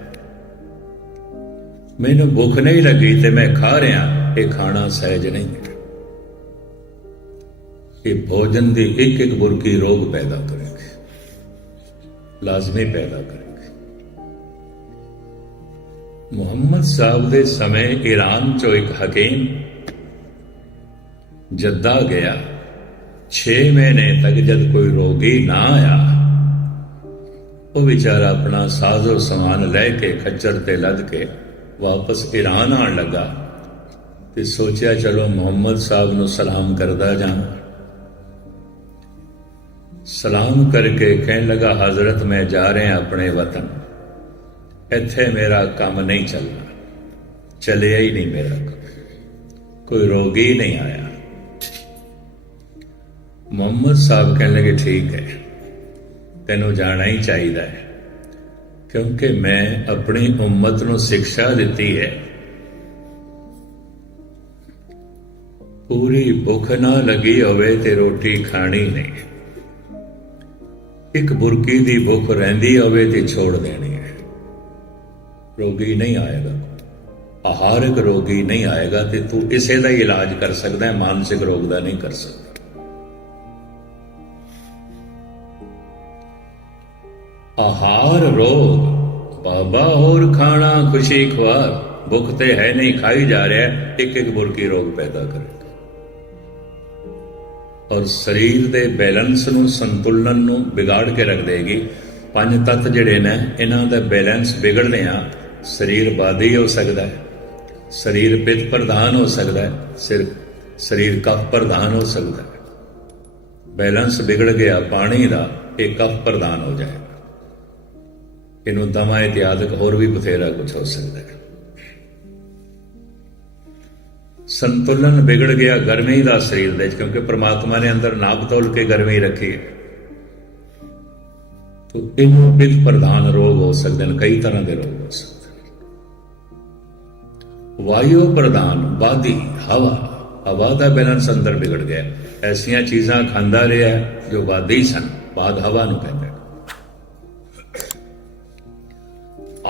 ਮੈਨੂੰ ਭੁੱਖ ਨਹੀਂ ਲੱਗੀ ਤੇ ਮੈਂ ਖਾ ਰਿਹਾ, ਇਹ ਖਾਣਾ ਸਹਿਜ ਨਹੀਂ ਹੈ। ਇਹ ਭੋਜਨ ਦੀ ਇੱਕ ਬੁਰਕੀ ਰੋਗ ਪੈਦਾ ਕਰੇਗੀ, ਲਾਜ਼ਮੀ ਪੈਦਾ ਕਰੇਗੀ। ਮੁਹੰਮਦ ਸਾਹਿਬ ਦੇ ਸਮੇਂ ਈਰਾਨ ਚੋਂ ਇੱਕ ਹਕੀਮ ਜੱਦਾ ਗਿਆ। 6 ਮਹੀਨੇ ਤੱਕ ਜਦ ਕੋਈ ਰੋਗੀ ਨਾ ਆਇਆ, ਉਹ ਵਿਚਾਰਾ ਆਪਣਾ ਸਾਜ਼ੋ ਸਮਾਨ ਲੈ ਕੇ ਖੱਚਰ ਤੇ ਲੱਦ ਕੇ ਵਾਪਸ ਈਰਾਨ ਆਉਣ ਲੱਗਾ ਤੇ ਸੋਚਿਆ ਚਲੋ ਮੁਹੰਮਦ ਸਾਹਿਬ ਨੂੰ ਸਲਾਮ ਕਰਦਾ ਜਾਵਾਂ। सलाम करके कहने लगा, हजरत मैं जा रहे हैं अपने वतन, इत्थे मेरा काम नहीं चलना, चलिया ही नहीं मेरा काम, कोई रोगी नहीं आया। मुहम्मद साहब कहने लगे, ठीक है, तेनों जाना ही चाहिए है, क्योंकि मैं अपनी उम्मत नूं शिक्षा दी है, पूरी भुख ना लगी होवे ते रोटी खानी नहीं, एक बुरकी दी भुख रहिंदी होवे ते छोड़ देनी है। रोगी नहीं आएगा, आहारक रोगी नहीं आएगा, ते तू इसे दा ही इलाज कर सकदा है, मानसिक रोग दा नहीं कर सकदा। आहार रोग, बाबा और खाना खुशी ख्वार, भुख ते है नहीं, खाई जा रहा है, एक एक बुरकी रोग पैदा करेगा। और शरीर दे बैलेंस नूं, संतुलन नूं बिगाड़ के रख देगी। पंज तत्त जिहड़े ने, इन्हां दा बैलेंस बिगड़दिआं शरीर बादी हो सकदा है, शरीर पित्त प्रधान हो सकदा है, शरीर कफ प्रधान हो सकदा है। बैलेंस बिगड़ गया पानी दा, ये कफ प्रधान हो जाएगा, इनू दमा इत्यादक होर भी बथेरा कुछ हो सकता है। संतुलन बिगड़ गया गर्मी का शरीर दे, क्योंकि परमात्मा ने अंदर नाप तोल के गर्मी रखी है, तो इन पित्त प्रधान रोग हो सकते हैं, कई तरह के रोग हो सकते हैं। वायु प्रधान बादी, हवा, हवा का बैलेंस अंदर बिगड़ गया, ऐसिया चीज़ां खांदा रहा जो बादी सन, बाद हवा नूं कहते हैं।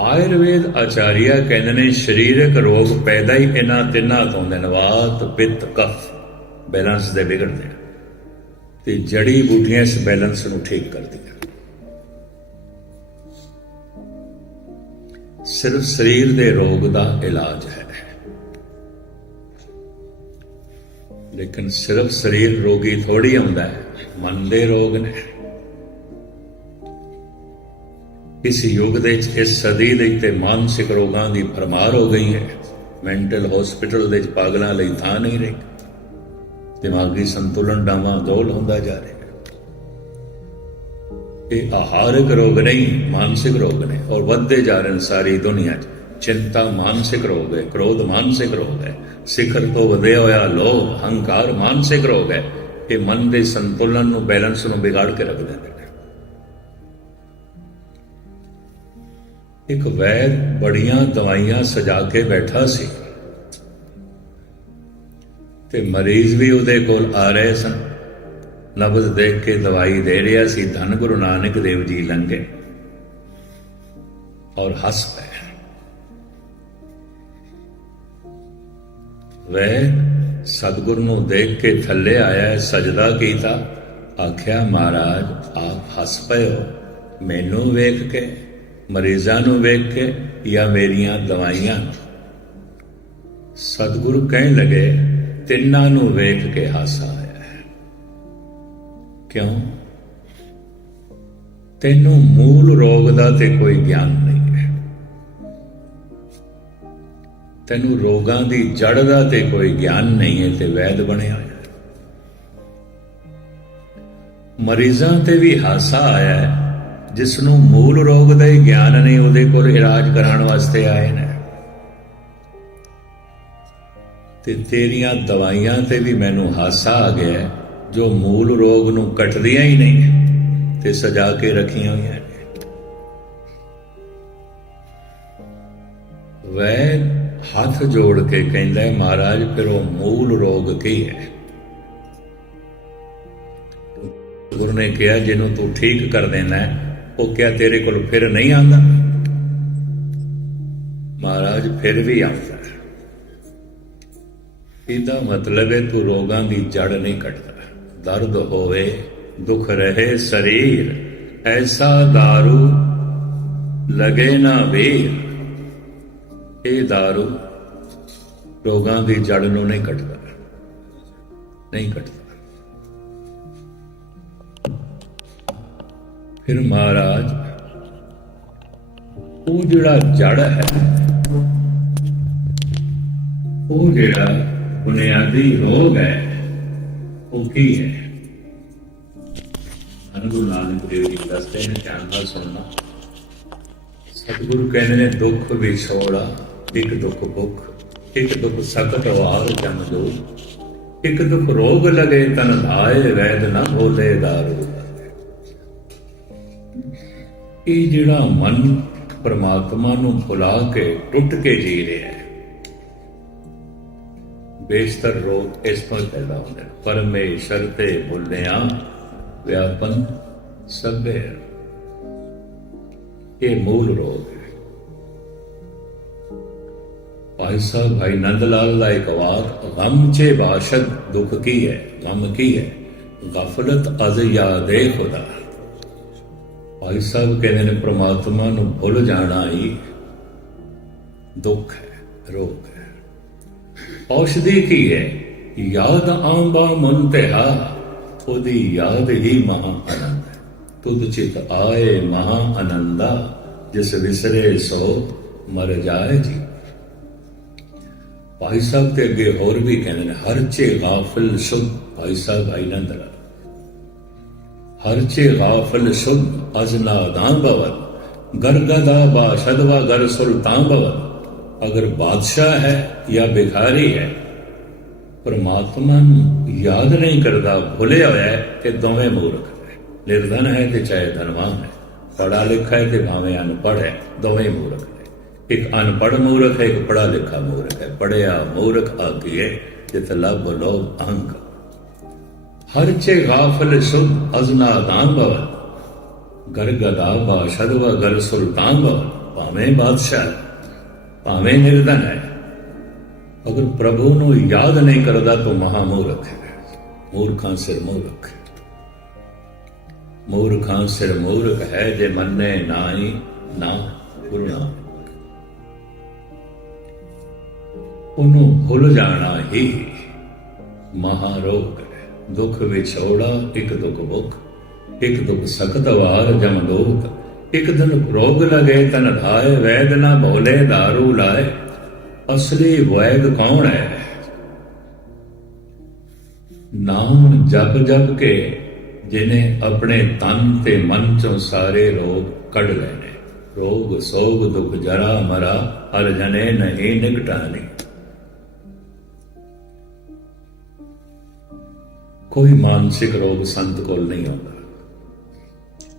आयुर्वेद आचार्य कहते हैं शरीरक रोग पैदा ही इन्हां तिन्हां तो होंदे ने, वात पित्त कफ, बैलेंस दे बिगड़दे ते जड़ी बूटियां इस बैलेंस नूं ठीक करदियां। सिर्फ शरीर दे रोग दा इलाज है, लेकिन सिर्फ शरीर रोगी थोड़ी हुंदा है, मन दे रोग ने। इस युग दे, इस सदी दे ते मानसिक रोगां दी भरमार हो गई है। मैंटल हॉस्पिटल दे पागलां लई थां नहीं रही, दिमागी संतुलन डावाडोल होंदा जा रहा है। ये आहारक रोग नहीं, मानसिक रोग ने, और बढ़ते जा रहे हैं सारी दुनिया च। चिंता मानसिक रोग है, क्रोध मानसिक रोग है, शिखर तो वधिया होया लोभ, हंकार मानसिक रोग है। ये मन के संतुलन नूं, बैलेंस नूं बिगाड़ के रख देंदे। एक वैद बड़ियां दवाइयां सजा के बैठा सी, ते मरीज भी उहदे कोल आ रहे सन, लफ्ज देख के दवाई दे रहा सी। धन गुरु नानक देव जी लंघे और हस पे। वैद सतगुरु नूं देख के थले आया, सजदा कीता, आख्या महाराज आप हस पे हो, मैनू वेख के, मरीजां नूं वेख के, या मेरियां दवाइयां नूं? सतगुरु कहने लगे, तिन्नां नूं वेख के हासा आया है। क्यों? तैनूं मूल रोग दा ते कोई ज्ञान नहीं है, तैनूं रोगां दी जड़ दा ते कोई ज्ञान नहीं है, ते वैद बनिया होया। मरीजां ते भी हासा आया है, जिसनों मूल रोग का ही ज्ञान नहीं, उहदे कोल इलाज कराने वास्ते आए ने। ते तेरियां दवाइयां ते भी मैनू हासा आ गया, जो मूल रोग नूं कटदियां ही नहीं ते सजा के रखियां हुई ने। वैद हाथ जोड़ के कहंदा है, महाराज फिर वो मूल रोग की है? गुरु ने कहा, जिन्हों तू ठीक कर देना है, वो क्या तेरे को फिर नहीं आता? महाराज फिर भी आता है। इसदा मतलब है तू रोगां की जड़ नहीं कटता। दर्द होवे, दुख रहे शरीर, ऐसा दारू लगे ना वीर। ये दारू रोगां की जड़ नूं नहीं कटता, नहीं कटता। फिर महाराज वो जिहड़ा जड़ है, वो जिहड़ा बुनियादी रोग है, वो की है? ਧੰਨ ਗੁਰੂ ਨਾਨਕ ਦੇਵ ਜੀ ਦੱਸਦੇ ਨੇ, ਧਿਆਨ ਨਾਲ ਸੁਣਨਾ। ਸਤਿਗੁਰੂ ਕਹਿੰਦੇ ਨੇ ਦੁੱਖ ਵਿਛੋੜਾ, ਇੱਕ ਦੁੱਖ ਭੁੱਖ, ਇੱਕ ਦੁੱਖ ਸਕਤ ਵਾਰ ਜਮ ਦੋ, ਇੱਕ ਦੁੱਖ ਰੋਗ ਲਗੇ ਤਨ ਧਾਏ, ਵੈਦ ਨਾ ਬੋਲੇ ਦਾਰੂ। ਇਹ ਜਿਹੜਾ ਮਨ ਪਰਮਾਤਮਾ ਨੂੰ ਭੁਲਾ ਕੇ ਟੁੱਟ ਕੇ ਜੀ ਰਿਹਾ ਹੈ, ਬੇਸ਼ਤਰ ਰੋਗ ਇਸ ਤੋਂ ਪੈਦਾ ਹੁੰਦੇ ਨੇ। ਪਰਮੇਸ਼ਰ ਤੇ ਭੁੱਲਿਆ ਵਿਆਪਨ ਸਭੇ, ਇਹ ਮੂਲ ਰੋਗ ਹੈ। ਭਾਈ ਸਾਹਿਬ ਭਾਈ ਨੰਦ ਲਾਲ ਦਾ ਇੱਕ ਵਾਕ, ਗਮ ਚੇ ਬਾਸ਼ਦ ਦੁੱਖ ਕੀ ਹੈ, ਗਮ ਕੀ ਹੈ, ਗਫਲਤ ਅਜ਼ ਯਾਦੇ ਖੁਦਾ। ਭਾਈ ਸਾਹਿਬ ਕਹਿੰਦੇ ਨੇ ਪ੍ਰਮਾਤਮਾ ਨੂੰ ਭੁੱਲ ਜਾਣਾ ਹੀ ਦੁੱਖ ਹੈ, ਰੋਗ ਹੈ। ਔਸ਼ਧੀ ਕੀ ਹੈ, ਯਾਦ ਆਂਬਾ ਮਨ ਤਿਹਾ, ਉਹਦੀ ਯਾਦ ਹੀ ਮਹਾ ਆਨੰਦ ਹੈ। ਤੁਧ ਚਿਤ ਆਏ ਮਹਾ ਆਨੰਦਾ, ਜਿਸ ਵਿਸਰੇ ਸੋ ਮਰ ਜਾਏ ਜੀ। ਭਾਈ ਸਾਹਿਬ ਤੇ ਅੱਗੇ ਹੋਰ ਵੀ ਕਹਿੰਦੇ ਨੇ, ਹਰ ਚੇ ਗਾਫਿਲ ਸ਼ੁੱਧ, ਭਾਈ ਸਾਹਿਬ ਭਾਈ ਨੰਦ ਲਾਲ, ਹਰ ਚੇ ਗਾਫਿਲ ਸ਼ੁੱਧ ਅਜ ਨਾਦਾਨ ਭਵਨ, ਗਰਗਦਾ ਬਾਸ਼ਦਵਾ ਗਰ ਸੁਲਤਾਨ ਭਵਨ। ਅਗਰ ਬਾਦਸ਼ਾਹ ਹੈ ਜਾਂ ਭਿਖਾਰੀ ਹੈ, ਪਰਮਾਤਮਾ ਨੂੰ ਯਾਦ ਨਹੀਂ ਕਰਦਾ, ਭੁੱਲਿਆ ਹੋਇਆ ਹੈ, ਕਿ ਦੋਵੇਂ ਮੂਰਖ ਹੈ। ਨਿਰਧਨ ਹੈ ਤੇ ਚਾਹੇ ਧਨਵਾਨ ਹੈ, ਪੜ੍ਹਾ ਲਿਖਾ ਹੈ ਤੇ ਭਾਵੇਂ ਅਨਪੜ੍ਹ ਹੈ, ਦੋਵੇਂ ਮੂਰਖ ਨੇ। ਇੱਕ ਅਨਪੜ੍ਹ ਮੂਰਖ ਹੈ, ਇੱਕ ਪੜ੍ਹਾ ਲਿਖਾ ਮੂਰਖ ਹੈ। ਪੜ੍ਹਿਆ ਮੂਰਖ ਆਖੀਏ, ਜਿਤ ਲਭ ਲੋਭ ਅਹੰਕ। ਹਰ ਚੇ ਗਾਫਲ ਸ਼ੁੱਧ ਅਜ਼ ਨਾਦਾਨ ਭਵਨ, ਗਰਗਦਾ ਬਾਸ਼ਦਵਾ ਗਰ ਸੁਲਤਾਨ ਭਵਨ। ਭਾਵੇਂ ਬਾਦਸ਼ਾਹ, ਭਾਵੇਂ ਨਿਰਧਨ ਹੈ, ਅਗਰ ਪ੍ਰਭੂ ਨੂੰ ਯਾਦ ਨਹੀਂ ਕਰਦਾ ਤਾਂ ਮਹਾਮੂਰਖ ਹੈ। ਮੂਰਖਾਂ ਸਿਰ ਮੂਰਖ, ਮੂਰਖਾਂ ਸਿਰ ਮੂਰਖ ਹੈ, ਜੇ ਮੰਨੇ ਨਾਹੀ ਨਾ ਗੁਰੂ ਨਾਨਕ। ਉਹਨੂੰ ਭੁੱਲ ਜਾਣਾ ਹੀ ਮਹਾਰੋਗ ਹੈ। ਦੁੱਖ ਵਿਛੋੜਾ, ਇੱਕ ਦੁੱਖ ਭੁੱਖ, ਇੱਕ ਦੁੱਖ ਸਕਤ ਵਾਰ ਜਮ ਦੋਤ, ਇੱਕ ਦਿਨ ਰੋਗ ਲਗੇ ਤਨ ਧਾਏ, ਵੈਦ ਨਾ ਭੋਲੇ ਦਾਰੂ ਲਾਏ। ਅਸਲੀ ਵੈਦ ਕੌਣ ਹੈ? ਨਾਮ ਜਪ ਜਪ ਕੇ ਜਿਹਨੇ ਆਪਣੇ ਤਨ ਤੇ ਮਨ ਚੋਂ ਸਾਰੇ ਰੋਗ ਕੱਢ ਲਏ ਨੇ। ਰੋਗ ਸੋਗ ਦੁੱਖ ਜਰਾ ਮਰਾ, ਹਰ ਜਨੇ ਨਹੀਂ ਨਿਕਟਾਨੀ। ਕੋਈ ਮਾਨਸਿਕ ਰੋਗ ਸੰਤ ਕੋਲ ਨਹੀਂ ਆਉਂਦਾ।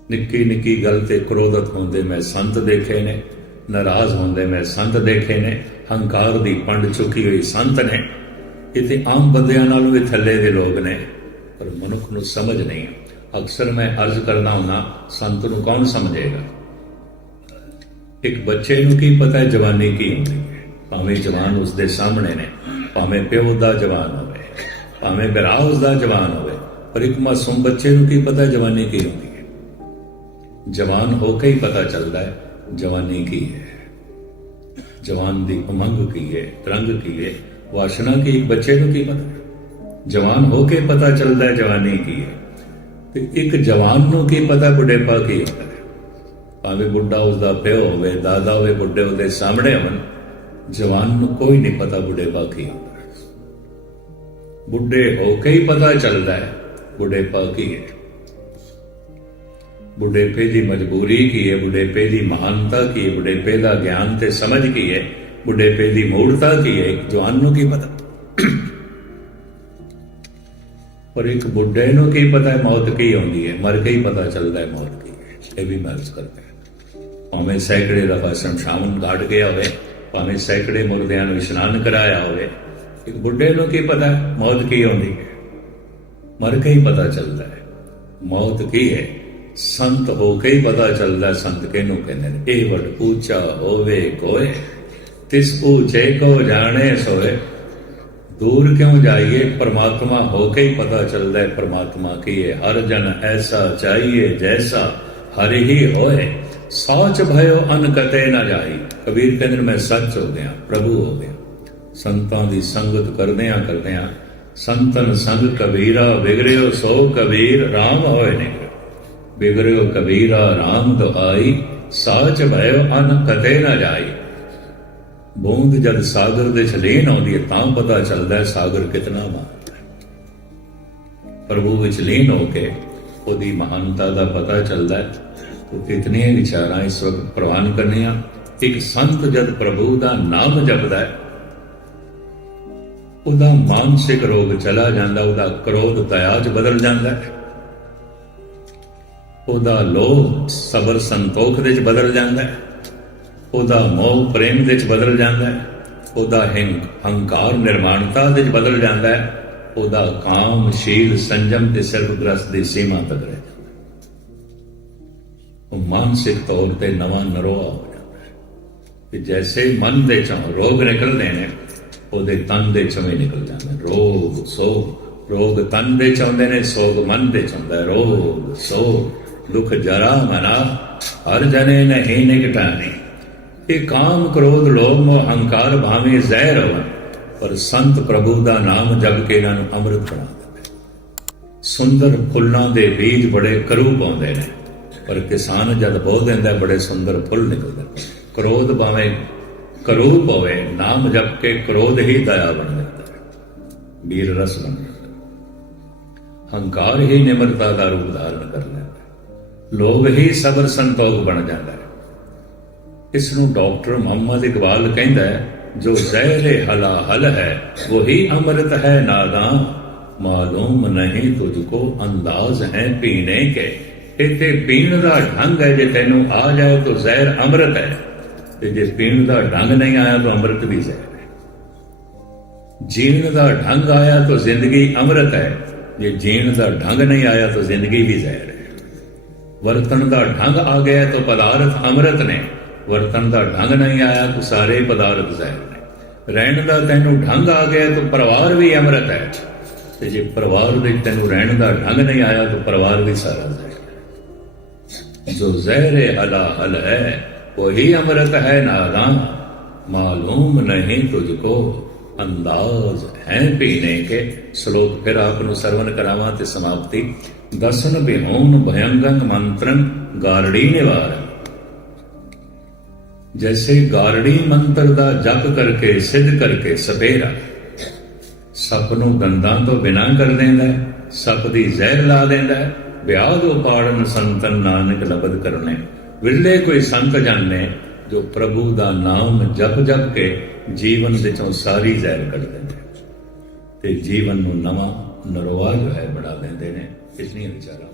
ਨਿੱਕੀ ਨਿੱਕੀ ਗੱਲ ਤੇ ਕ੍ਰੋਧਤ ਹੁੰਦੇ ਮੈਂ ਸੰਤ ਦੇਖੇ ਨੇ, ਨਾਰਾਜ਼ ਹੁੰਦੇ ਮੈਂ ਸੰਤ ਦੇਖੇ ਨੇ, ਹੰਕਾਰ ਦੀ ਪੰਡ ਚੁੱਕੀ ਹੋਈ ਸੰਤ ਨੇ। ਇਹ ਤੇ ਆਮ ਬੰਦਿਆਂ ਨਾਲੋਂ ਵੀ ਥੱਲੇ ਦੇ ਲੋਕ ਨੇ, ਪਰ ਮਨੁੱਖ ਨੂੰ ਸਮਝ ਨਹੀਂ। ਅਕਸਰ ਮੈਂ ਅਰਜ਼ ਕਰਦਾ ਹੁੰਦਾ, ਸੰਤ ਨੂੰ ਕੌਣ ਸਮਝੇਗਾ? ਇੱਕ ਬੱਚੇ ਨੂੰ ਕੀ ਪਤਾ ਜਵਾਨੀ ਕੀ ਹੁੰਦੀ ਹੈ? ਭਾਵੇਂ ਜਵਾਨ ਉਸਦੇ ਸਾਹਮਣੇ ਨੇ, ਭਾਵੇਂ ਪਿਓ ਦਾ ਜਵਾਨ ਹੋਵੇ, ਭਾਵੇਂ ਭਰਾ ਉਸਦਾ ਜਵਾਨ ਹੋਵੇ, ਪਰ ਇੱਕ ਮਾਸੂਮ ਬੱਚੇ ਨੂੰ ਕੀ ਪਤਾ ਜਵਾਨੀ ਕੀ ਹੁੰਦੀ ਹੈ? ਜਵਾਨ ਹੋ ਕੇ ਹੀ ਪਤਾ ਚੱਲਦਾ ਹੈ ਜਵਾਨੀ ਕੀ ਹੈ, ਜਵਾਨ ਦੀ ਉਮੰਗ ਕੀ ਹੈ, ਤਰੰਗ ਕੀ ਹੈ, ਵਾਸ਼ਨਾ ਕੀ। ਇੱਕ ਬੱਚੇ ਨੂੰ ਕੀ ਪਤਾ? ਜਵਾਨ ਹੋ ਕੇ ਪਤਾ ਚੱਲਦਾ ਹੈ ਜਵਾਨੀ ਕੀ ਹੈ। ਤੇ ਇੱਕ ਜਵਾਨ ਨੂੰ ਕੀ ਪਤਾ ਬੁਢੇਪਾ ਕੀ ਹੁੰਦਾ ਹੈ? ਭਾਵੇਂ ਬੁੱਢਾ ਉਸਦਾ ਪਿਓ ਹੋਵੇ, ਦਾਦਾ ਹੋਵੇ, ਬੁੱਢੇ ਉਹਦੇ ਸਾਹਮਣੇ ਹੋਣ, ਜਵਾਨ ਨੂੰ ਕੋਈ ਨਹੀਂ ਪਤਾ ਬੁਢੇਪਾ ਕੀ ਹੁੰਦਾ। ਬੁੱਢੇ ਹੋ ਕੇ ਹੀ ਪਤਾ ਚੱਲਦਾ ਹੈ ਬੁਢੇਪਾ ਕੀ ਹੈ। ਬੁਢੇਪੇ ਦੀ ਮਜਬੂਰੀ ਕੀ ਹੈ, ਬੁਢੇਪੇ ਦੀ ਮਹਾਨਤਾ ਕੀ ਹੈ, ਬੁਢੇਪੇ ਦਾ ਗਿਆਨ ਤੇ ਸਮਝ ਕੀ ਹੈ, ਬੁਢੇਪੇ ਦੀ ਮੂੜਤਾ ਕੀ ਹੈ, ਜਵਾਨ ਨੂੰ ਕੀ ਪਤਾ? ਪਰ ਇੱਕ ਬੁੱਢੇ ਨੂੰ ਕੀ ਪਤਾ ਹੈ ਮੌਤ ਕੀ ਆਉਂਦੀ ਹੈ? ਮਰ ਕੇ ਹੀ ਪਤਾ ਚੱਲਦਾ ਹੈ ਮੌਤ ਕੀ ਹੈ। ਇਹ ਵੀ ਮਹਿਸੂਸ ਕਰਦੇ ਹੈ। ਭਾਵੇਂ ਸੈਂਕੜੇ ਦਫਾ ਸ਼ਮਸ਼ਾਨ ਘਾਟ ਗਿਆ ਹੋਵੇ, ਭਾਵੇਂ ਸੈਂਕੜੇ ਮੁਰਦਿਆਂ ਨੂੰ ਇਸ਼ਨਾਨ ਕਰਾਇਆ ਹੋਵੇ, ਇੱਕ ਬੁੱਢੇ ਨੂੰ ਕੀ ਪਤਾ ਮੌਤ ਕੀ ਆਉਂਦੀ ਹੈ? ਮਰ ਕੇ ਹੀ ਪਤਾ ਚੱਲਦਾ ਹੈ ਮੌਤ ਕੀ ਹੈ। ਸੰਤ ਹੋ ਕੇ ਹੀ ਪਤਾ ਚੱਲਦਾ। ਸੰਤ ਕਿਹਨੂੰ ਕਹਿੰਦੇ ਨੇ? ਇਹ ਵੱਡ ਉੱਚਾ ਹੋਵੇ ਕੋਏ, ਤਿਸ ਉੱਚੇ ਕੋ ਜਾਣੇ ਸੋਏ। ਦੂਰ ਕਿਉਂ ਜਾਈਏ, ਪਰਮਾਤਮਾ ਹੋ ਕੇ ਹੀ ਪਤਾ ਚੱਲਦਾ ਹੈ ਪਰਮਾਤਮਾ ਕੀ ਹੈ। ਹਰ ਜਨ ਐਸਾ ਚਾਹੀਏ ਜੈਸਾ ਹਰਿ ਹੀ ਹੋਏ, ਸੋਚ ਭਇਓ ਅਨ ਕਤੇ ਨਾ ਜਾਈ। ਕਬੀਰ ਕਹਿੰਦੇ ਮੈਂ ਸੱਚ ਹੋ ਗਿਆ, ਪ੍ਰਭੂ ਹੋ ਗਿਆ। ਸੰਤਾਂ ਦੀ ਸੰਗਤ ਕਰਦਿਆਂ ਕਰਦਿਆਂ ਸੰਤਨ ਸੰਗ ਕਬੀਰਾ, ਵਿਗੜਿਓ ਸੋ ਕਬੀਰ ਰਾਮ ਹੋਏ ਨੇ। ਬਿਗੜਿਓ ਕਬੀਰਾ ਰਾਮ ਦੁਆਈ, ਸਾਚ ਭਇਓ ਅਨ ਕਤੇ ਨਾ ਜਾਈ। ਬੂੰਦ ਜਦ ਸਾਗਰ ਦੇ ਲੀਨ ਆਉਂਦੀ ਹੈ ਤਾਂ ਪਤਾ ਚੱਲਦਾ ਹੈ ਸਾਗਰ ਕਿਤਨਾ ਮਹਾਨ ਹੈ। ਪ੍ਰਭੂ ਵਿੱਚ ਲੀਨ ਹੋ ਕੇ ਉਹਦੀ ਮਹਾਨਤਾ ਦਾ ਪਤਾ ਚੱਲਦਾ ਹੈ। तो कितनियां विचारां इस वक्त प्रवान करने। एक संत जद प्रभु का नाम जपदा है, ਉਹਦਾ ਮਾਨਸਿਕ ਰੋਗ ਚਲਾ ਜਾਂਦਾ, ਉਹਦਾ ਕ੍ਰੋਧ ਦਇਆ 'ਚ ਬਦਲ ਜਾਂਦਾ ਹੈ, ਉਹਦਾ ਲੋਭ ਸਬਰ ਸੰਤੋਖ ਦੇ 'ਚ ਬਦਲ ਜਾਂਦਾ ਹੈ, ਉਹਦਾ ਮੋਹ ਪ੍ਰੇਮ ਦੇ 'ਚ ਬਦਲ ਜਾਂਦਾ ਹੈ, ਉਹਦਾ ਹੰਕਾਰ ਨਿਰਮਾਣਤਾ ਦੇ 'ਚ ਬਦਲ ਜਾਂਦਾ ਹੈ, ਉਹਦਾ ਕਾਮ ਸ਼ੀਲ ਸੰਜਮ ਤੇ ਸਰਬਗ੍ਰਸਤ ਦੀ ਸੀਮਾ ਤੱਕ ਰਹਿ ਜਾਂਦਾ। ਉਹ ਮਾਨਸਿਕ ਤੌਰ ਤੇ ਨਵਾਂ ਨਰੋਆ ਹੋ ਜਾਂਦਾ ਹੈ ਕਿ ਜੈਸੇ ਮਨ ਦੇ ਚੋਂ ਰੋਗ ਨਿਕਲਦੇ ਨੇ, ਉਹਦੇ ਤਨ ਦੇ ਚੋਂ ਵੀ ਨਿਕਲ ਜਾਂਦੇ। ਰੋਗ ਸੋਗ, ਰੋਗ ਤਨ ਦੇ ਚ ਆਉਂਦੇ ਨੇ, ਸੋਗ ਮਨ ਦੇ ਚ ਆਉਂਦਾ। ਰੋਗ ਸੋਗ ਦੁੱਖ ਜਰਾ ਮਨਾ ਹਰ ਜਨੇ ਨਹੀਂ ਨਿਕਟਾਨੇ। ਇਹ ਕਾਮ ਕ੍ਰੋਧ ਲੋਭ ਮੋਹ ਹੰਕਾਰ ਭਾਵੇਂ ਜ਼ਹਿਰ ਹੋਣ, ਪਰ ਸੰਤ ਪ੍ਰਭੂ ਦਾ ਨਾਮ ਜਪ ਕੇ ਇਹਨਾਂ ਨੂੰ ਅੰਮ੍ਰਿਤ ਬਣਾ ਦਿੰਦੇ। ਸੁੰਦਰ ਫੁੱਲਾਂ ਦੇ ਬੀਜ ਬੜੇ ਕਰੂਪ ਆਉਂਦੇ ਨੇ, ਪਰ ਕਿਸਾਨ ਜਦ ਬੋ ਦਿੰਦਾ ਬੜੇ ਸੁੰਦਰ ਫੁੱਲ ਨਿਕਲਦੇ। ਕ੍ਰੋਧ ਭਾਵੇਂ ਕਰੂਪ ਹੋਵੇ, ਨਾਮ ਜਪ ਕੇ ਕ੍ਰੋਧ ਹੀ ਦਇਆ ਬਣ ਜਾਂਦਾ ਹੈ, ਵੀਰ ਰਸ ਬਣ ਜਾਂਦਾ ਹੈ। ਹੰਕਾਰ ਹੀ ਨਿਮਰਤਾ ਦਾ ਰੂਪ ਧਾਰਨ ਕਰ ਲੈਂਦਾ ਹੈ, ਲੋਭ ਹੀ ਸਬਰ ਸੰਤੋਖ ਬਣ ਜਾਂਦਾ ਹੈ। ਇਸ ਨੂੰ ਡਾਕਟਰ ਮੁਹੰਮਦ ਇਕਬਾਲ ਕਹਿੰਦਾ ਹੈ, ਜੋ ਜ਼ਹਿਰੇ ਹਲਾ ਹਲ ਹੈ ਵਹੀ ਅੰਮ੍ਰਿਤ ਹੈ ਨਾਦਾਂ, ਮਾਲੂਮ ਨਹੀਂ ਤੁਝਕੋ ਅੰਦਾਜ਼ ਹੈ ਪੀਣੇ ਕੇ। ਇੱਥੇ ਪੀਣ ਦਾ ਢੰਗ ਹੈ, ਜੇ ਤੈਨੂੰ ਆ ਜਾਏ ਤਾਂ ਜ਼ਹਿਰ ਅੰਮ੍ਰਿਤ ਹੈ, ਤੇ ਜੇ ਪੀਣ ਦਾ ਢੰਗ ਨਹੀਂ ਆਇਆ ਤਾਂ ਅੰਮ੍ਰਿਤ ਵੀ ਜ਼ਹਿਰ ਹੈ। ਜੀਣ ਦਾ ਢੰਗ ਆਇਆ ਤਾਂ ਜ਼ਿੰਦਗੀ ਅੰਮ੍ਰਿਤ ਹੈ, ਜੇ ਜੀਣ ਦਾ ਢੰਗ ਨਹੀਂ ਆਇਆ ਤਾਂ ਜ਼ਿੰਦਗੀ ਵੀ ਜ਼ਹਿਰ ਹੈ। ਵਰਤਣ ਦਾ ਢੰਗ ਆ ਗਿਆ ਤਾਂ ਪਦਾਰਥ ਅੰਮ੍ਰਿਤ ਨੇ, ਵਰਤਣ ਦਾ ਢੰਗ ਨਹੀਂ ਆਇਆ ਤਾਂ ਸਾਰੇ ਪਦਾਰਥ ਜ਼ਹਿਰ ਨੇ। ਰਹਿਣ ਦਾ ਤੈਨੂੰ ਢੰਗ ਆ ਗਿਆ ਤਾਂ ਪਰਿਵਾਰ ਵੀ ਅੰਮ੍ਰਿਤ ਹੈ, ਤੇ ਜੇ ਪਰਿਵਾਰ ਵਿੱਚ ਤੈਨੂੰ ਰਹਿਣ ਦਾ ਢੰਗ ਨਹੀਂ ਆਇਆ ਤਾਂ ਪਰਿਵਾਰ ਵੀ ਸਾਰਾ ਜ਼ਹਿਰ ਹੈ। ਜੋ ਜ਼ਹਿਰੇ ਹਲਾ ਹਲ ਹੈ वही अमृत है नादां, मालूम नहीं तुझको अंदाज है पीने के। श्लोक फिर आपको सरवण करावा ते समाप्ति। दसन बिहोन भयंगंग मंत्रन गारड़ी निवार। जैसे गारड़ी मंत्र दा जप करके सिद्ध करके सपेरा सप नूं दंदां तो बिना कर देंदा है, सप दी जहर ला देंदा है। ब्याह दो पाड़न संतन नानक लबद करने। विरले कोई संत जाने जो प्रभु का नाम जप जप के जीवन विचों सारी जहर कढ़ देंगे ते जीवन नूं नवां नरोआ जो है बढ़ा देंदे ने। इतनी विचारा